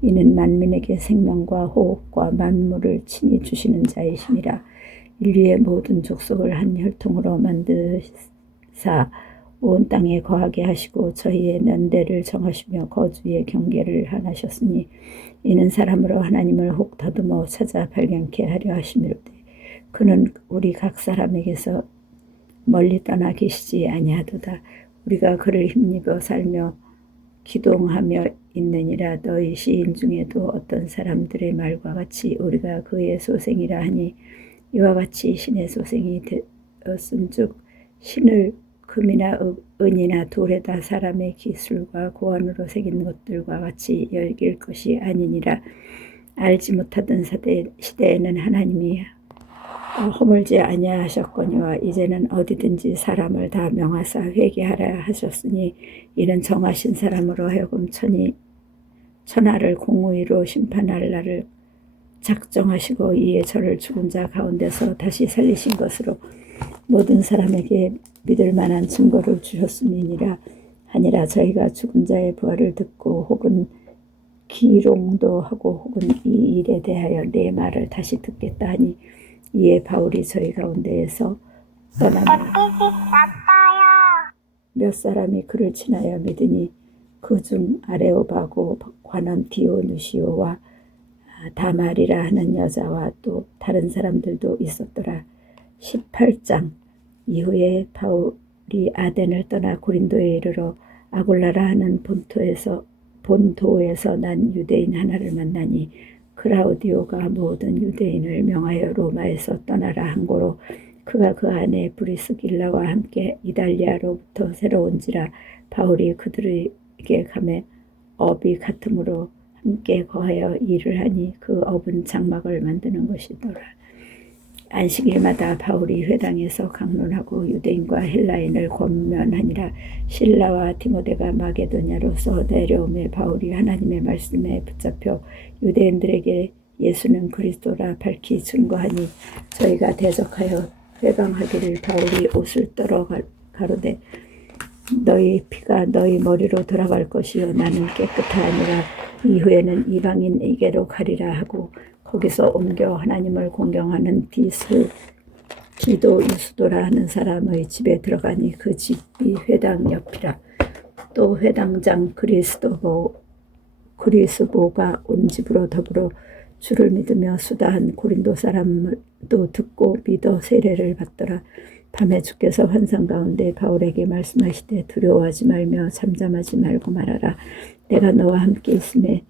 이는 만민에게 생명과 호흡과 만물을 친히 주시는 자이심이라. 인류의 모든 족속을 한 혈통으로 만드사 온 땅에 거하게 하시고 저희의 년대를 정하시며 거주의 경계를 하나셨으니 이는 사람으로 하나님을 혹 더듬어 찾아 발견케 하려 하심이로되 그는 우리 각 사람에게서 멀리 떠나 계시지 아니하도다. 우리가 그를 힘입어 살며 기동하며 있느니라. 너희 시인 중에도 어떤 사람들의 말과 같이 우리가 그의 소생이라 하니 이와 같이 신의 소생이 되었은즉 신을 금이나 은이나 돌에다 사람의 기술과 고안으로 새긴 것들과 같이 여길 것이 아니니라. 알지 못하던 시대에는 하나님이 허물지 아니하셨거니와 이제는 어디든지 사람을 다 명하사 회개하라 하셨으니 이는 정하신 사람으로 하여금 천하를 공의로 심판할 날을 작정하시고 이에 저를 죽은 자 가운데서 다시 살리신 것으로 모든 사람에게 믿을 만한 증거를 주셨음이니라 하니라. 저희가 죽은 자의 부활을 듣고 혹은 기롱도 하고 혹은 이 일에 대하여 내 말을 다시 듣겠다 하니 이에 바울이 저희 가운데에서 떠나며 몇 사람이 그를 친하여 믿으니 그중 아레오바고 관원 디오누시오와 다말이라 하는 여자와 또 다른 사람들도 있었더라. 18장 이후에 바울이 아덴을 떠나 고린도에 이르러 아굴라라 하는 본토에서 난 유대인 하나를 만나니 클라우디오가 모든 유대인을 명하여 로마에서 떠나라 한 고로 그가 그 안에 브리스길라와 함께 이달리아로부터 새로 온지라. 바울이 그들에게 가매 업이 같으므로 함께 거하여 일을 하니 그 업은 장막을 만드는 것이더라. 안식일마다 바울이 회당에서 강론하고 유대인과 헬라인을 권면하니라. 실라와 디모데가 마게도냐로서 내려오매 바울이 하나님의 말씀에 붙잡혀 유대인들에게 예수는 그리스도라 밝히 증거하니 저희가 대적하여 회방하기를 바울이 옷을 떨어 가로되 너희 피가 너희 머리로 돌아갈 것이요 나는 깨끗하니라. 이후에는 이방인에게로 가리라 하고 거기서 옮겨 하나님을 공경하는 기도 유수도라 하는 사람의 집에 들어가니 그 집이 회당 옆이라. 또 회당장 그리스보가 온 집으로 더불어 주를 믿으며 수다한 고린도 사람도 듣고 믿어 세례를 받더라. 밤에 주께서 환상 가운데 바울에게 말씀하시되 두려워하지 말며 잠잠하지 말고 말하라. 내가 너와 함께 있음에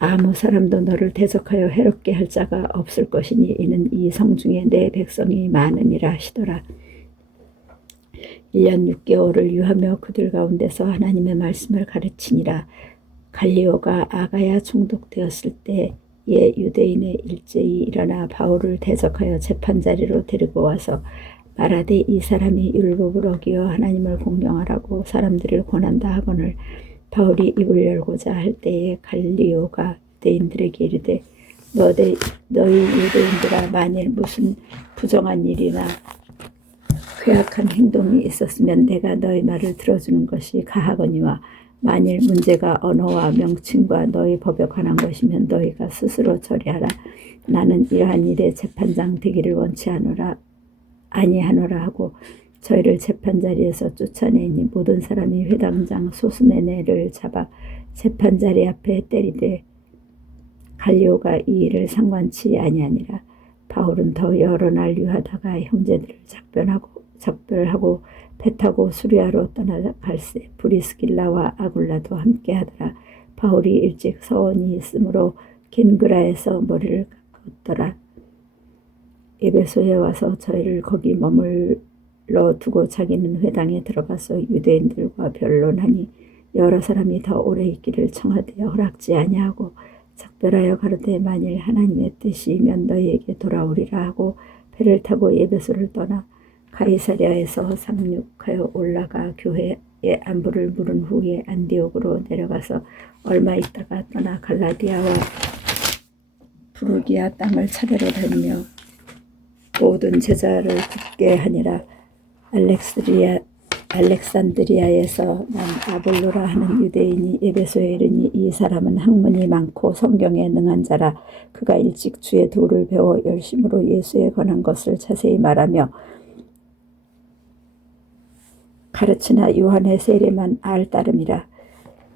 아무 사람도 너를 대적하여 해롭게 할 자가 없을 것이니 이는 이 성중에 내 백성이 많음이라 하시더라. 1년 6개월을 유하며 그들 가운데서 하나님의 말씀을 가르치니라. 갈리오가 아가야 총독되었을 때 유대인의 일제히 일어나 바울을 대적하여 재판자리로 데리고 와서 말하되 이 사람이 율법을 어기어 하나님을 공경하라고 사람들을 권한다 하거늘 바울이 입을 열고자 할 때에 갈리오가 유대인들에게 이르되 너희 유대인들아 만일 무슨 부정한 일이나 괴악한 행동이 있었으면 내가 너희 말을 들어주는 것이 가하거니와 만일 문제가 언어와 명칭과 너희 법에 관한 것이면 너희가 스스로 처리하라. 나는 이러한 일에 재판장 되기를 원치 아니하노라 하고 저희를 재판자리에서 쫓아내니 모든 사람이 회당장 소수네네를 잡아 재판자리 앞에 때리되 갈리오가 이 일을 상관치 아니하니라. 바울은 더 여러 날 유하다가 형제들을 작별하고 배 타고 수리아로 떠나갈새 브리스길라와 아굴라도 함께하더라. 바울이 일찍 서원이 있으므로 겐그라에서 머리를 깎았더라. 에베소에 와서 저희를 거기 머물러 두고 자기는 회당에 들어가서 유대인들과 변론하니 여러 사람이 더 오래 있기를 청하되 허락지 아니하고 작별하여 가로되 만일 하나님의 뜻이면 너희에게 돌아오리라 하고 배를 타고 에베소를 떠나 가이사랴에서 상륙하여 올라가 교회의 안부를 물은 후에 안디옥으로 내려가서 얼마 있다가 떠나 갈라디아와 부르기아 땅을 차례로 다니며 모든 제자를 굳게 하니라. 알렉산드리아에서 난 아볼로라 하는 유대인이 에베소에 이르니 이 사람은 학문이 많고 성경에 능한 자라. 그가 일찍 주의 도를 배워 열심으로 예수에 관한 것을 자세히 말하며 가르치나 요한의 세례만 따름이라.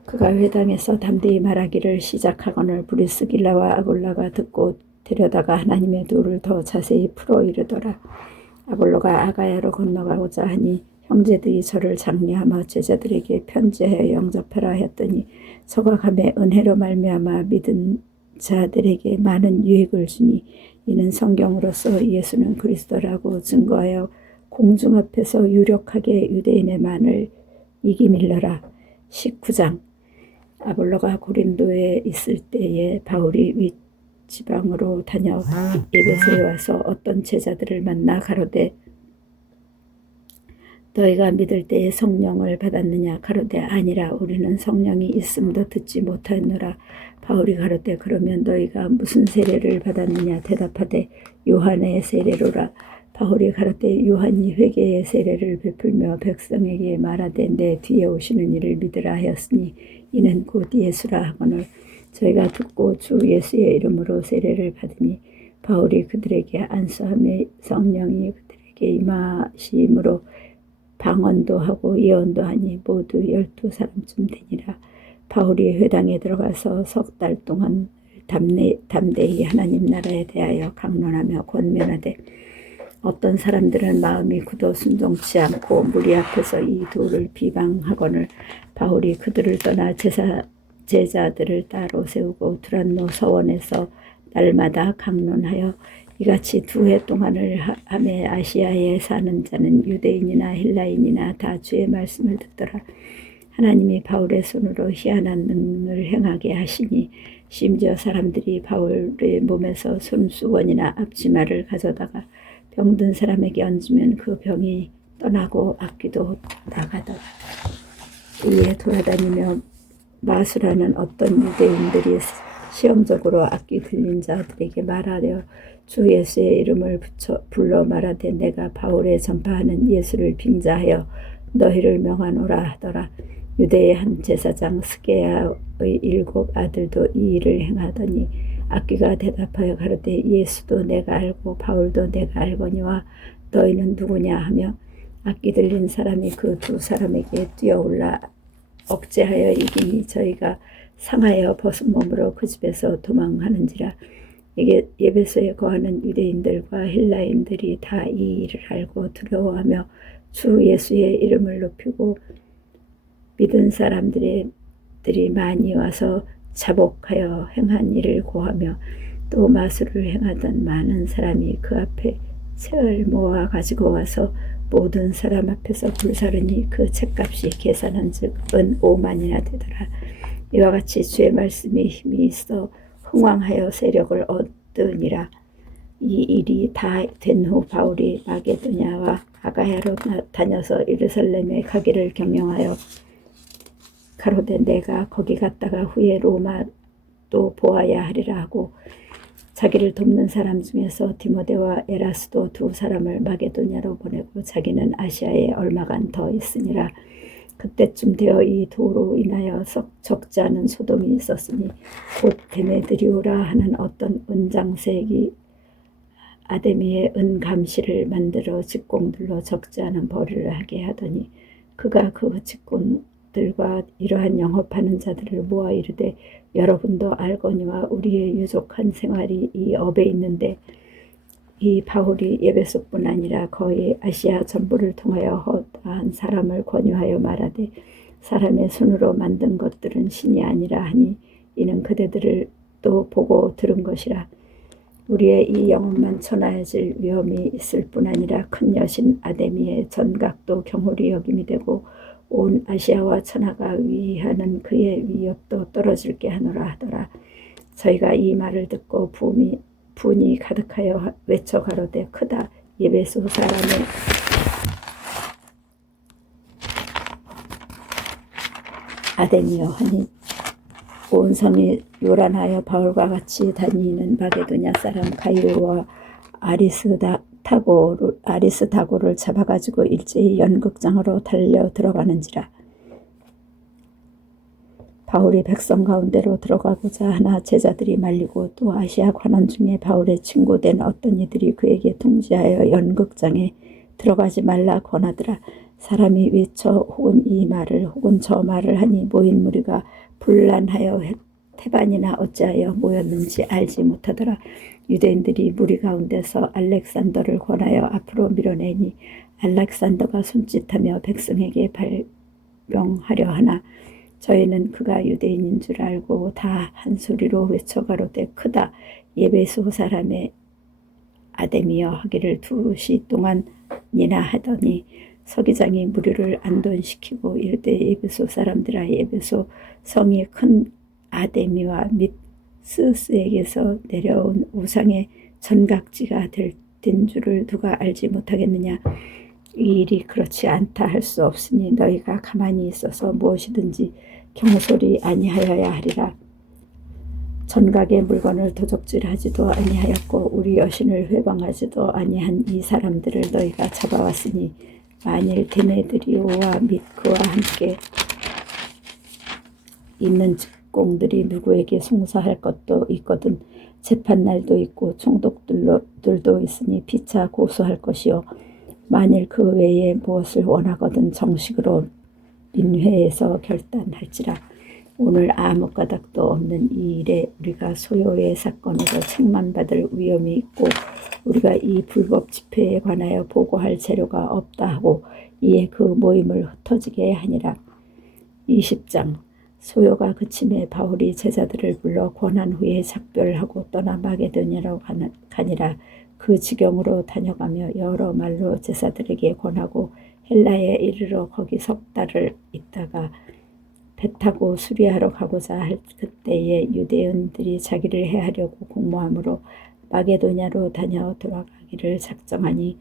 그가 회당에서 담대히 말하기를 시작하거늘 브리스길라와 아굴라가 듣고 데려다가 하나님의 도를 더 자세히 풀어 이르더라. 아볼로가 아가야로 건너가고자 하니 형제들이 저를 장려하며 제자들에게 편지하여 영접하라 했더니 저가 감에 은혜로 말미암아 믿은 자들에게 많은 유익을 주니 이는 성경으로서 예수는 그리스도라고 증거하여 공중 앞에서 유력하게 유대인의 만을 이기밀러라. 19장. 아볼로가 고린도에 있을 때에 바울이 윗지방으로 다녀 에베소에 와서 어떤 제자들을 만나 가로되 너희가 믿을 때에 성령을 받았느냐 가로되 아니라 우리는 성령이 있음도 듣지 못하노라. 바울이 가로되 그러면 너희가 무슨 세례를 받았느냐 대답하되 요한의 세례로라. 바울이 가로되 요한이 회개의 세례를 베풀며 백성에게 말하되 내 뒤에 오시는 이를 믿으라 하였으니 이는 곧 예수라 하거늘 저희가 듣고 주 예수의 이름으로 세례를 받으니 바울이 그들에게 안수하며 성령이 그들에게 임하심으로 방언도 하고 예언도 하니 모두 12사람쯤 되니라. 바울이 회당에 들어가서 석 달 동안 담대히 하나님 나라에 대하여 강론하며 권면하되 어떤 사람들은 마음이 굳어 순종치 않고 무리 앞에서 이 도를 비방하거늘 바울이 그들을 떠나 제자들을 따로 세우고 두란노 서원에서 날마다 강론하여 이같이 2해 동안을 하매 아시아에 사는 자는 유대인이나 헬라인이나 다 주의 말씀을 듣더라. 하나님이 바울의 손으로 희한한 능을 행하게 하시니 심지어 사람들이 바울의 몸에서 손수건이나 앞치마를 가져다가 병든 사람에게 얹으면 그 병이 떠나고 악귀도 나가더라. 이에 돌아다니며 마수라는 어떤 유대인들이 시험적으로 악귀 들린 자들에게 말하려 주 예수의 이름을 불러 말하되 내가 바울의 전파하는 예수를 빙자하여 너희를 명하노라 하더라. 유대의 한 제사장 스게야의 7 아들도 이 일을 행하더니 악귀가 대답하여 가로되 예수도 내가 알고 바울도 내가 알거니와 너희는 누구냐 하며 악귀 들린 사람이 그 2 사람에게 뛰어올라 억제하여 이기니 저희가 상하여 벗은 몸으로 그 집에서 도망하는지라. 이게 에베소에 거하는 유대인들과 헬라인들이 다 이 일을 알고 두려워하며 주 예수의 이름을 높이고 믿은 사람들이 많이 와서 자복하여 행한 일을 고하며 또 마술을 행하던 많은 사람이 그 앞에 채을 모아 가지고 와서 모든 사람 앞에서 불사르니 그 책값이 계산한 즉 은 5만이나 되더라. 이와 같이 주의 말씀에 힘이 있어 흥왕하여 세력을 얻으니라. 이 일이 다 된 후 바울이 마게도냐와 아가야로 다녀서 예루살렘에 가기를 경영하여 가로되 내가 거기 갔다가 후에 로마도 보아야 하리라 하고 자기를 돕는 사람 중에서 디모데와 에라스도 두 사람을 마게도냐로 보내고 자기는 아시아에 얼마간 더 있으니라. 그때쯤 되어 이 도로 인하여 적지 않은 소동이 있었으니 곧 데메드리오라 하는 어떤 은장색이 아데미의 은감시를 만들어 직공들로 적지 않은 벌이를 하게 하더니 그가 그 직공들과 이러한 영업하는 자들을 모아 이르되 여러분도 알거니와 우리의 유족한 생활이 이 업에 있는데 이 바울이 에베소뿐 아니라 거의 아시아 전부를 통하여 허다한 사람을 권유하여 말하되 사람의 손으로 만든 것들은 신이 아니라 하니 이는 그대들을 또 보고 들은 것이라. 우리의 이 영혼만 천하해질 위험이 있을 뿐 아니라 큰 여신 아데미의 전각도 경홀히 여김이 되고 온 아시아와 천하가 위하는 그의 위협도 떨어질게 하노라 하더라. 저희가 이 말을 듣고 분이 가득하여 외쳐 가로되 크다. 에베소 사람의 아데미여 하니 온 성이 요란하여 바울과 같이 다니는 마게도냐 사람 가이오와 아리스다고를 잡아가지고 일제히 연극장으로 달려 들어가는지라. 바울이 백성 가운데로 들어가고자 하나 제자들이 말리고 또 아시아 관원 중에 바울의 친구된 어떤 이들이 그에게 통지하여 연극장에 들어가지 말라 권하더라. 사람이 외쳐 혹은 이 말을 혹은 저 말을 하니 모인 무리가 분란하여 태반이나 어찌하여 모였는지 알지 못하더라. 유대인들이 무리 가운데서 알렉산더를 권하여 앞으로 밀어내니 알렉산더가 손짓하며 백성에게 발병하려 하나 저희는 그가 유대인인 줄 알고 다 한 소리로 외쳐 가로되 크다. 에베소 사람의 아데미여 하기를 2시 동안이나 하더니 서기장이 무리를 안돈시키고 이르되 에베소 사람들아 에베소 성이 큰 아데미와 및 스스에게서 내려온 우상의 전각지가 된 줄을 누가 알지 못하겠느냐. 이 일이 그렇지 않다 할 수 없으니 너희가 가만히 있어서 무엇이든지 경솔이 아니하여야 하리라. 전각의 물건을 도적질하지도 아니하였고 우리 여신을 회방하지도 아니한 이 사람들을 너희가 잡아왔으니 만일 데메드리오와 및 그와 함께 있는 직공들이 누구에게 송사할 것도 있거든 재판날도 있고 총독들도 있으니 피차 고소할 것이요 만일 그 외에 무엇을 원하거든 정식으로 민회에서 결단할지라. 오늘 아무 까닭도 없는 이 일에 우리가 소요의 사건으로 책만 받을 위험이 있고 우리가 이 불법 집회에 관하여 보고할 재료가 없다 하고 이에 그 모임을 흩어지게 하니라. 20장 소요가 그침에 바울이 제자들을 불러 권한 후에 작별하고 떠나 마게도냐로 가니라. 그 지경으로 다녀가며 여러 말로 제사들에게 권하고 헬라에 이르러 거기 석 달을 있다가 배 타고 수리하러 가고자 할 그때에 유대인들이 자기를 해하려고 공모함으로 마게도냐로 다녀 돌아가기를 작정하니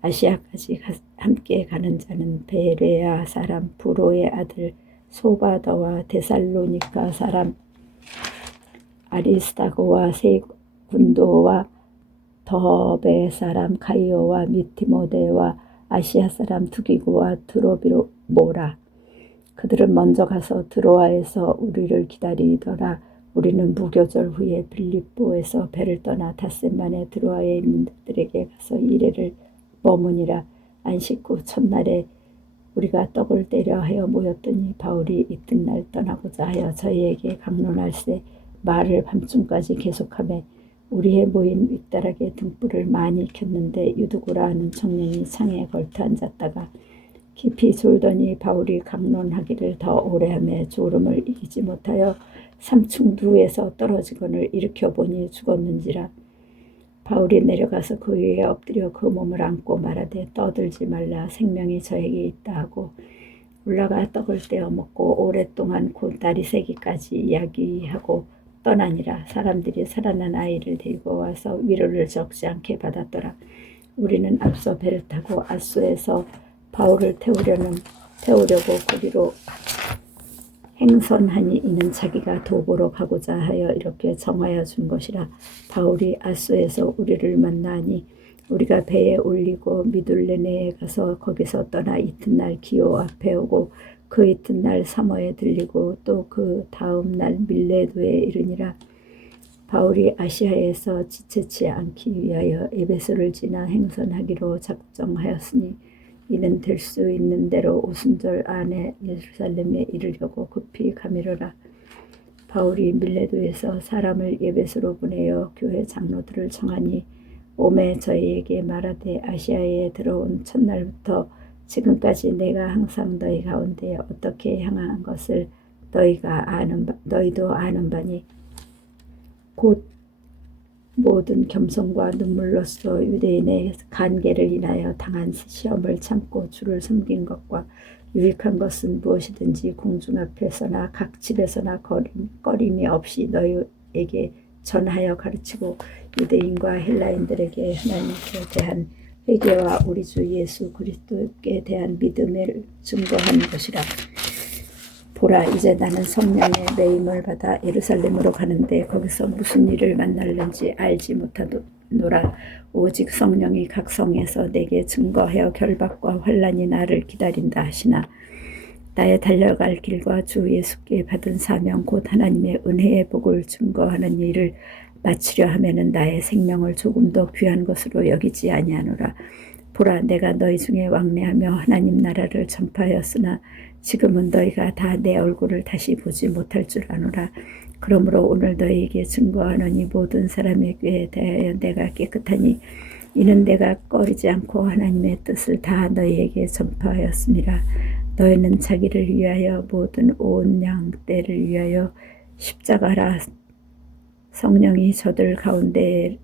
아시아까지 함께 가는 자는 베레아 사람 부로의 아들 소바더와 데살로니가 사람 아리스다고와 세군도와 더베 사람 가이오와 및 디모데와 아시아 사람 두기고와 드로비모라. 그들은 먼저 가서 드로아에서 우리를 기다리더라. 우리는 무교절 후에 빌립보에서 배를 떠나 닷새만에 드로아에 있는 들에게 가서 이래를 머무니라. 안식 후 첫날에 우리가 떡을 떼려 하여 모였더니 바울이 이튿날 떠나고자 하여 저희에게 강론할세 말을 밤중까지 계속하며 우리의 모인 윗다락에 등불을 많이 켰는데 유두고라 하는 청년이 창에 걸터 앉았다가 깊이 졸더니 바울이 강론하기를 더 오래 하며 졸음을 이기지 못하여 삼층두에서 떨어지거늘 일으켜보니 죽었는지라. 바울이 내려가서 그 위에 엎드려 그 몸을 안고 말하되 떠들지 말라 생명이 저에게 있다 하고 올라가 떡을 떼어 먹고 오랫동안 곧 날이 새기까지 이야기하고 떠나니라. 사람들이 살아난 아이를 데리고 와서 위로를 적지 않게 받았더라. 우리는 앞서 배를 타고 아소에서 바울을 태우려고 거기로 행선하니 이는 자기가 도보로 가고자 하여 이렇게 정하여 준 것이라. 바울이 아소에서 우리를 만나니 우리가 배에 올리고 미둘레네에 가서 거기서 떠나 이튿날 기오 앞에 오고 그 이튿날 사모에 들리고 또 그 다음 날 밀레도에 이르니라. 바울이 아시아에서 지체치 않기 위하여 에베소를 지나 행선하기로 작정하였으니 이는 될 수 있는 대로 오순절 안에 예루살렘에 이르려고 급히 가미르라. 바울이 밀레도에서 사람을 에베소로 보내어 교회 장로들을 청하니 오매 저희에게 말하되 아시아에 들어온 첫날부터 지금까지 내가 항상 너희 가운데 어떻게 향한 것을 너희도 아는 바니 곧 모든 겸손과 눈물로써 유대인의 간계를 인하여 당한 시험을 참고 주를 섬긴 것과 유익한 것은 무엇이든지 공중 앞에서나 각 집에서나 꺼림이 없이 너희에게 전하여 가르치고 유대인과 헬라인들에게 하나님께 대한 회개와 우리 주 예수 그리스도께 대한 믿음을 증거하는 것이라. 보라, 이제 나는 성령의 매임을 받아 예루살렘으로 가는데 거기서 무슨 일을 만날는지 알지 못하노라. 오직 성령이 각 성에서 내게 증거하여 결박과 환난이 나를 기다린다 하시나 나의 달려갈 길과 주 예수께 받은 사명 곧 하나님의 은혜의 복을 증거하는 일을 마치려 하면은 나의 생명을 조금 더 귀한 것으로 여기지 아니하노라. 보라, 내가 너희 중에 왕래하며 하나님 나라를 전파하였으나 지금은 너희가 다 내 얼굴을 다시 보지 못할 줄 아노라. 그러므로 오늘 너희에게 증거하노니 모든 사람에게 대하여 내가 깨끗하니 이는 내가 꺼리지 않고 하나님의 뜻을 다 너희에게 전파하였음이라. 너희는 자기를 위하여 모든 온 양떼를 위하여 십자가라. 성령이 저들 가운데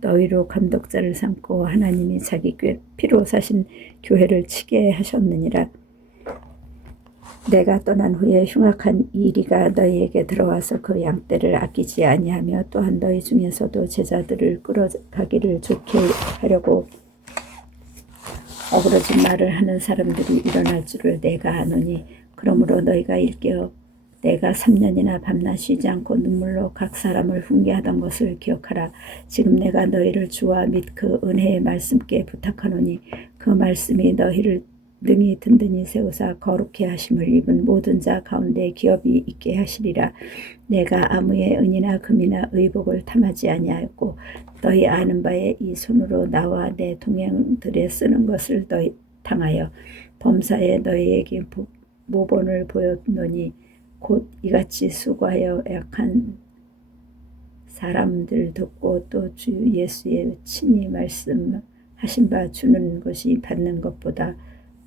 너희로 감독자를 삼고 하나님이 자기 피로 사신 교회를 치게 하셨느니라. 내가 떠난 후에 흉악한 이리가 너희에게 들어와서 그 양떼를 아끼지 아니하며 또한 너희 중에서도 제자들을 끌어가기를 좋게 하려고 어그러진 말을 하는 사람들이 일어날 줄을 내가 아노니 그러므로 너희가 일깨어 내가 3년이나 밤낮 쉬지 않고 눈물로 각 사람을 훈계하던 것을 기억하라. 지금 내가 너희를 주와 및 그 은혜의 말씀께 부탁하노니 그 말씀이 너희를 능히 든든히 세우사 거룩해 하심을 입은 모든 자 가운데 기업이 있게 하시리라. 내가 아무의 은이나 금이나 의복을 탐하지 아니하였고 너희 아는 바에 이 손으로 나와 내 동행들에 쓰는 것을 너희 당하여 범사에 너희에게 모본을 보였노니 곧 이같이 수고하여 약한 사람들 돕고 또 주 예수의 친히 말씀하신 바 주는 것이 받는 것보다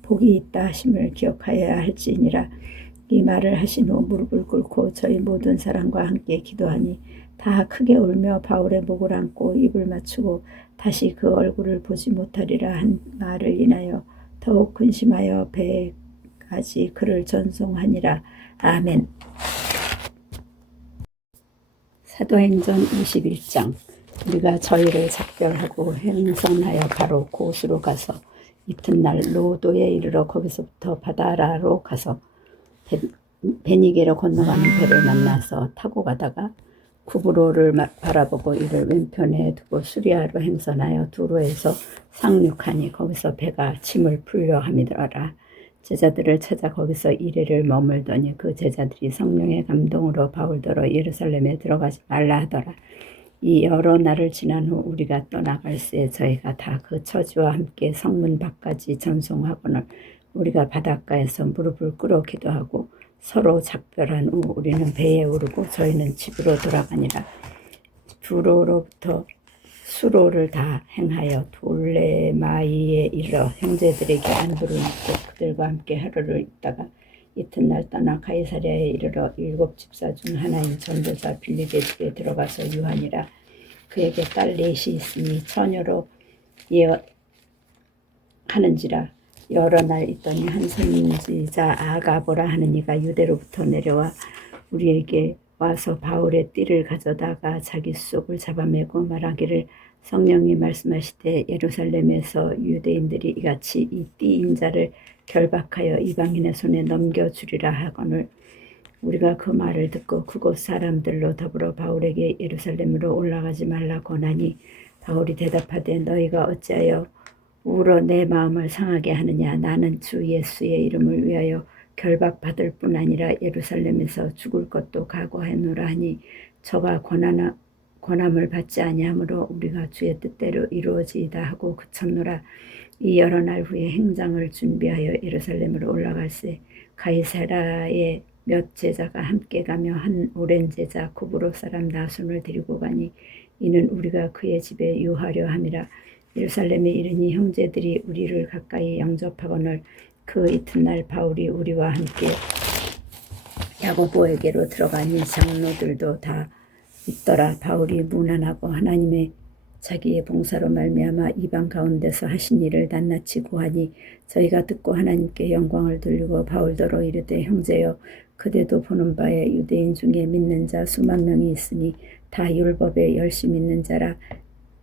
복이 있다 하심을 기억하여야 할지니라. 이 말을 하신 후 무릎을 꿇고 저희 모든 사람과 함께 기도하니 다 크게 울며 바울의 목을 안고 입을 맞추고 다시 그 얼굴을 보지 못하리라 한 말을 인하여 더욱 근심하여 배까지 그를 전송하니라. 아멘. 사도행전 21장. 우리가 저희를 작별하고 행선하여 바로 고수로 가서 이튿날 로도에 이르러 거기서부터 바다라로 가서 베니게로 건너가는 배를 만나서 타고 가다가 구브로를 바라보고 이를 왼편에 두고 수리아로 행선하여 두로에서 상륙하니 거기서 배가 짐을 풀려 함이더라. 제자들을 찾아 거기서 이래를 머물더니 그 제자들이 성령의 감동으로 바울더러 예루살렘에 들어가지 말라 하더라. 이 여러 날을 지난 후 우리가 떠나갈새 저희가 다 그 처지와 함께 성문 밖까지 전송하거늘 우리가 바닷가에서 무릎을 꿇어 기도하고 서로 작별한 후 우리는 배에 오르고 저희는 집으로 돌아가니라. 두로로부터 수로를 다 행하여 돌레마이에 이르러 형제들에게 안부를 묻고 그들과 함께 하루를 있다가 이튿날 떠나 가이사랴에 이르러 7 집사 중 하나인 전도자 빌립의 집에 들어가서 유하니라. 그에게 딸 넷이 있으니 처녀로 예언하는지라. 여러 날 있더니 한 선지자 아가보라 하는 이가 유대로부터 내려와 우리에게 와서 바울의 띠를 가져다가 자기 수족을 잡아매고 말하기를 성령이 말씀하시되 예루살렘에서 유대인들이 이같이 이 띠인 자를 결박하여 이방인의 손에 넘겨주리라 하거늘 우리가 그 말을 듣고 그곳 사람들로 더불어 바울에게 예루살렘으로 올라가지 말라 권하니 바울이 대답하되 너희가 어찌하여 울어 내 마음을 상하게 하느냐 나는 주 예수의 이름을 위하여 결박받을 뿐 아니라 예루살렘에서 죽을 것도 각오하노라 하니 저가 권함을 받지 아니하므로 우리가 주의 뜻대로 이루어지이다 하고 그쳤노라. 이 여러 날 후에 행장을 준비하여 예루살렘으로 올라갈새 가이사라의 몇 제자가 함께 가며 한 오랜 제자 구브로 사람 나손을 데리고 가니 이는 우리가 그의 집에 유하려 함이라. 예루살렘에 이르니 형제들이 우리를 가까이 영접하거늘 그 이튿날 바울이 우리와 함께 야고보에게로 들어가니 장로들도 다 있더라. 바울이 무난하고 하나님의 자기의 봉사로 말미암아 이방 가운데서 하신 일을 낱낱이 고하니 저희가 듣고 하나님께 영광을 돌리고 바울더러 이르되 형제여 그대도 보는 바에 유대인 중에 믿는 자 수만 명이 있으니 다 율법에 열심 있는 자라.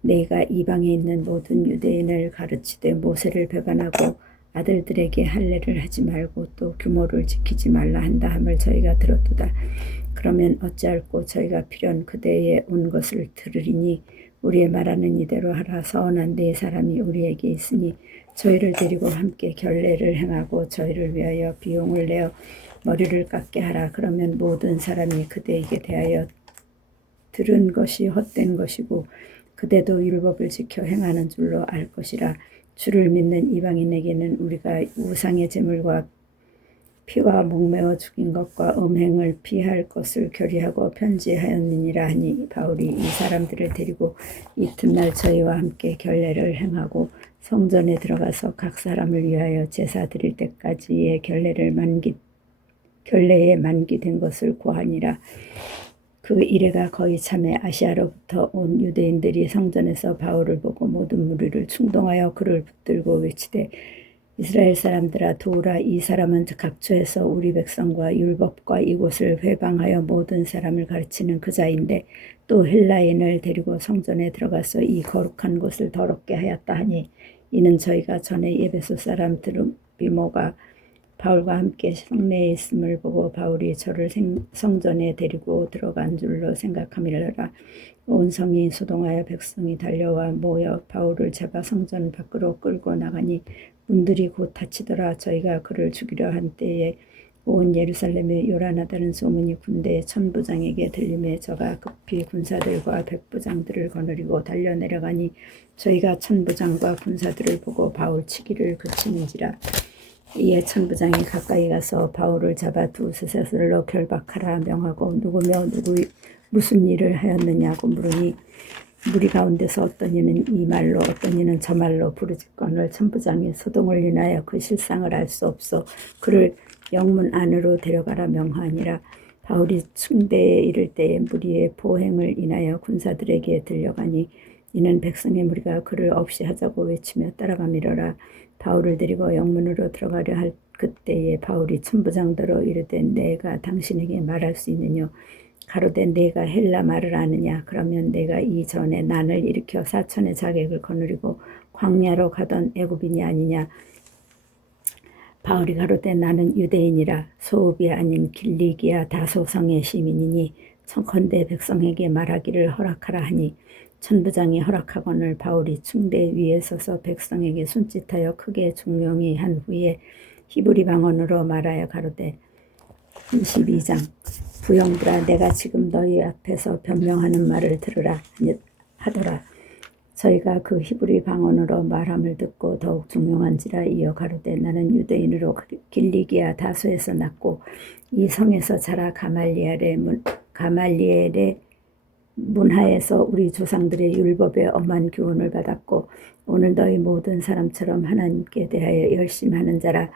내가 이방에 있는 모든 유대인을 가르치되 모세를 배반하고 아들들에게 할례를 하지 말고 또 규모를 지키지 말라 한다 함을 저희가 들었도다. 그러면 어찌할꼬 저희가 필연 그대에 온 것을 들으리니 우리의 말하는 이대로 하라. 서원한 네 사람이 우리에게 있으니 저희를 데리고 함께 결례를 행하고 저희를 위하여 비용을 내어 머리를 깎게 하라. 그러면 모든 사람이 그대에게 대하여 들은 것이 헛된 것이고 그대도 율법을 지켜 행하는 줄로 알 것이라. 주를 믿는 이방인에게는 우리가 우상의 제물과 피와 목매어 죽인 것과 음행을 피할 것을 결의하고 편지하였느니라 하니 바울이 이 사람들을 데리고 이튿날 저희와 함께 결례를 행하고 성전에 들어가서 각 사람을 위하여 제사 드릴 때까지의 결례에 만기된 것을 고하니라. 그 이래가 거의 참에 아시아로부터 온 유대인들이 성전에서 바울을 보고 모든 무리를 충동하여 그를 붙들고 외치되 이스라엘 사람들아 도우라. 이 사람은 각처에서 우리 백성과 율법과 이곳을 회방하여 모든 사람을 가르치는 그자인데 또 헬라인을 데리고 성전에 들어가서 이 거룩한 곳을 더럽게 하였다 하니 이는 저희가 전에 에베소 사람 드로비모가 바울과 함께 성내에 있음을 보고 바울이 저를 성전에 데리고 들어간 줄로 생각함이라. 온 성이 소동하여 백성이 달려와 모여 바울을 잡아 성전 밖으로 끌고 나가니 문들이 곧 닫히더라. 저희가 그를 죽이려 한 때에 온 예루살렘에 요란하다는 소문이 군대의 천부장에게 들림에 저가 급히 군사들과 백부장들을 거느리고 달려내려가니 저희가 천부장과 군사들을 보고 바울 치기를 그치는지라. 이에 천부장이 가까이 가서 바울을 잡아 두 쇠사슬로 결박하라 명하고 누구며 무슨 일을 하였느냐고 물으니 무리 가운데서 어떤 이는 이 말로 어떤 이는 저 말로 부르짖거늘 천부장이 소동을 인하여 그 실상을 알 수 없어 그를 영문 안으로 데려가라 명하니라. 바울이 충대에 이를 때에 무리의 보행을 인하여 군사들에게 들려가니 이는 백성의 무리가 그를 없이 하자고 외치며 따라가미러라. 바울을 데리고 영문으로 들어가려 할 그때에 바울이 천부장더러 이르되 내가 당신에게 말할 수 있느뇨. 가로되 내가 헬라 말을 아느냐. 그러면 내가 이전에 난을 일으켜 사천의 자객을 거느리고 광야로 가던 애굽인이 아니냐. 바울이 가로되 나는 유대인이라 소읍이 아닌 길리기아 다소성의 시민이니 청컨대 백성에게 말하기를 허락하라 하니 천부장이 허락하거늘 바울이 충대 위에 서서 백성에게 손짓하여 크게 종용이 한 후에 히브리 방언으로 말하여 가로되 22장 부형들아 내가 지금 너희 앞에서 변명하는 말을 들으라 하더라. 저희가 그 히브리 방언으로 말함을 듣고 더욱 중용한지라. 이어 가로되 나는 유대인으로 길리기아 다소에서 났고 이 성에서 자라 가말리엘의 문하에서 우리 조상들의 율법에 엄한 교훈을 받았고 오늘 너희 모든 사람처럼 하나님께 대하여 열심하는 자라.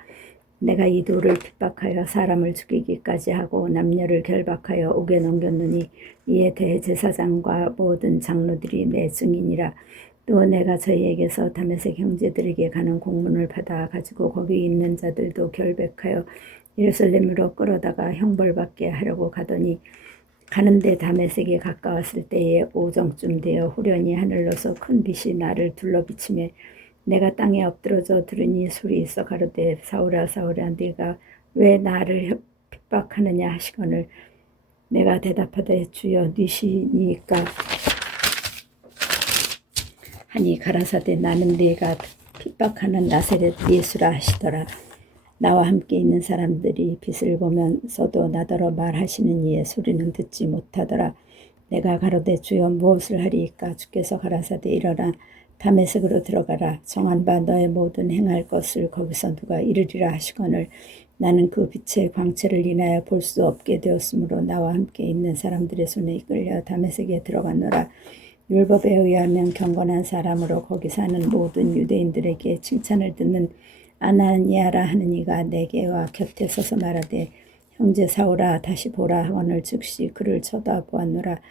내가 이 돌을 핍박하여 사람을 죽이기까지 하고 남녀를 결박하여 옥에 넘겼느니 이에 대제사장과 모든 장로들이 내 증인이라. 또 내가 저희에게서 다메섹 형제들에게 가는 공문을 받아 가지고 거기 있는 자들도 결백하여 예루살렘으로 끌어다가 형벌받게 하려고 가더니 가는데 다메섹에 가까웠을 때에 오정쯤 되어 후련히 하늘로서 큰 빛이 나를 둘러비치매 내가 땅에 엎드러져 들으니 소리 있어 가로되 사울아 사울아 네가 왜 나를 핍박하느냐 하시거늘 내가 대답하되 주여 니시니까 하니 가라사대 나는 네가 핍박하는 나사렛 예수라 하시더라. 나와 함께 있는 사람들이 빛을 보면서도 나더러 말하시는 이의 소리는 듣지 못하더라. 내가 가로되 주여 무엇을 하리이까 주께서 가라사대 일어나 다메섹으로 들어가라. 정한 바 너의 모든 행할 것을 거기서 누가 이르리라 하시거늘 나는 그 빛의 광채를 인하여 볼 수 없게 되었으므로 나와 함께 있는 사람들의 손에 이끌려 다메섹에 들어갔노라. 율법에 의하면 경건한 사람으로 거기 사는 모든 유대인들에게 칭찬을 듣는 아나니아라 하는 이가 내게와 곁에 서서 말하되 형제 사울아 다시 보라 하거늘 즉시 그를 쳐다보았노라.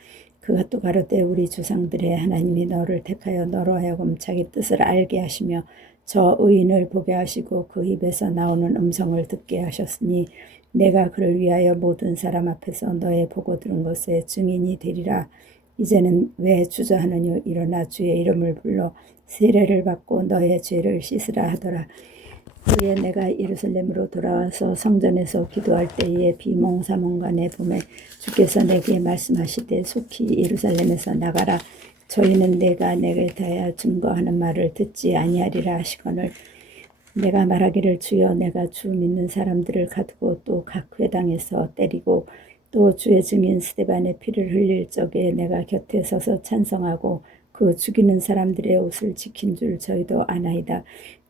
그가 또 가로되 우리 조상들의 하나님이 너를 택하여 너로 하여금 자기 뜻을 알게 하시며 저 의인을 보게 하시고 그 입에서 나오는 음성을 듣게 하셨으니 내가 그를 위하여 모든 사람 앞에서 너의 보고 들은 것에 증인이 되리라. 이제는 왜 주저하느뇨 일어나 주의 이름을 불러 세례를 받고 너의 죄를 씻으라 하더라. 후에 내가 예루살렘으로 돌아와서 성전에서 기도할 때에 비몽사몽간에 봄에 주께서 내게 말씀하시되 속히 예루살렘에서 나가라. 저희는 내가 내게 대하여 증거하는 말을 듣지 아니하리라 하시거늘 내가 말하기를 주여 내가 주 믿는 사람들을 가두고 또 각 회당에서 때리고 또 주의 증인 스데반의 피를 흘릴 적에 내가 곁에 서서 찬성하고 그 죽이는 사람들의 옷을 지킨 줄 저희도 아나이다.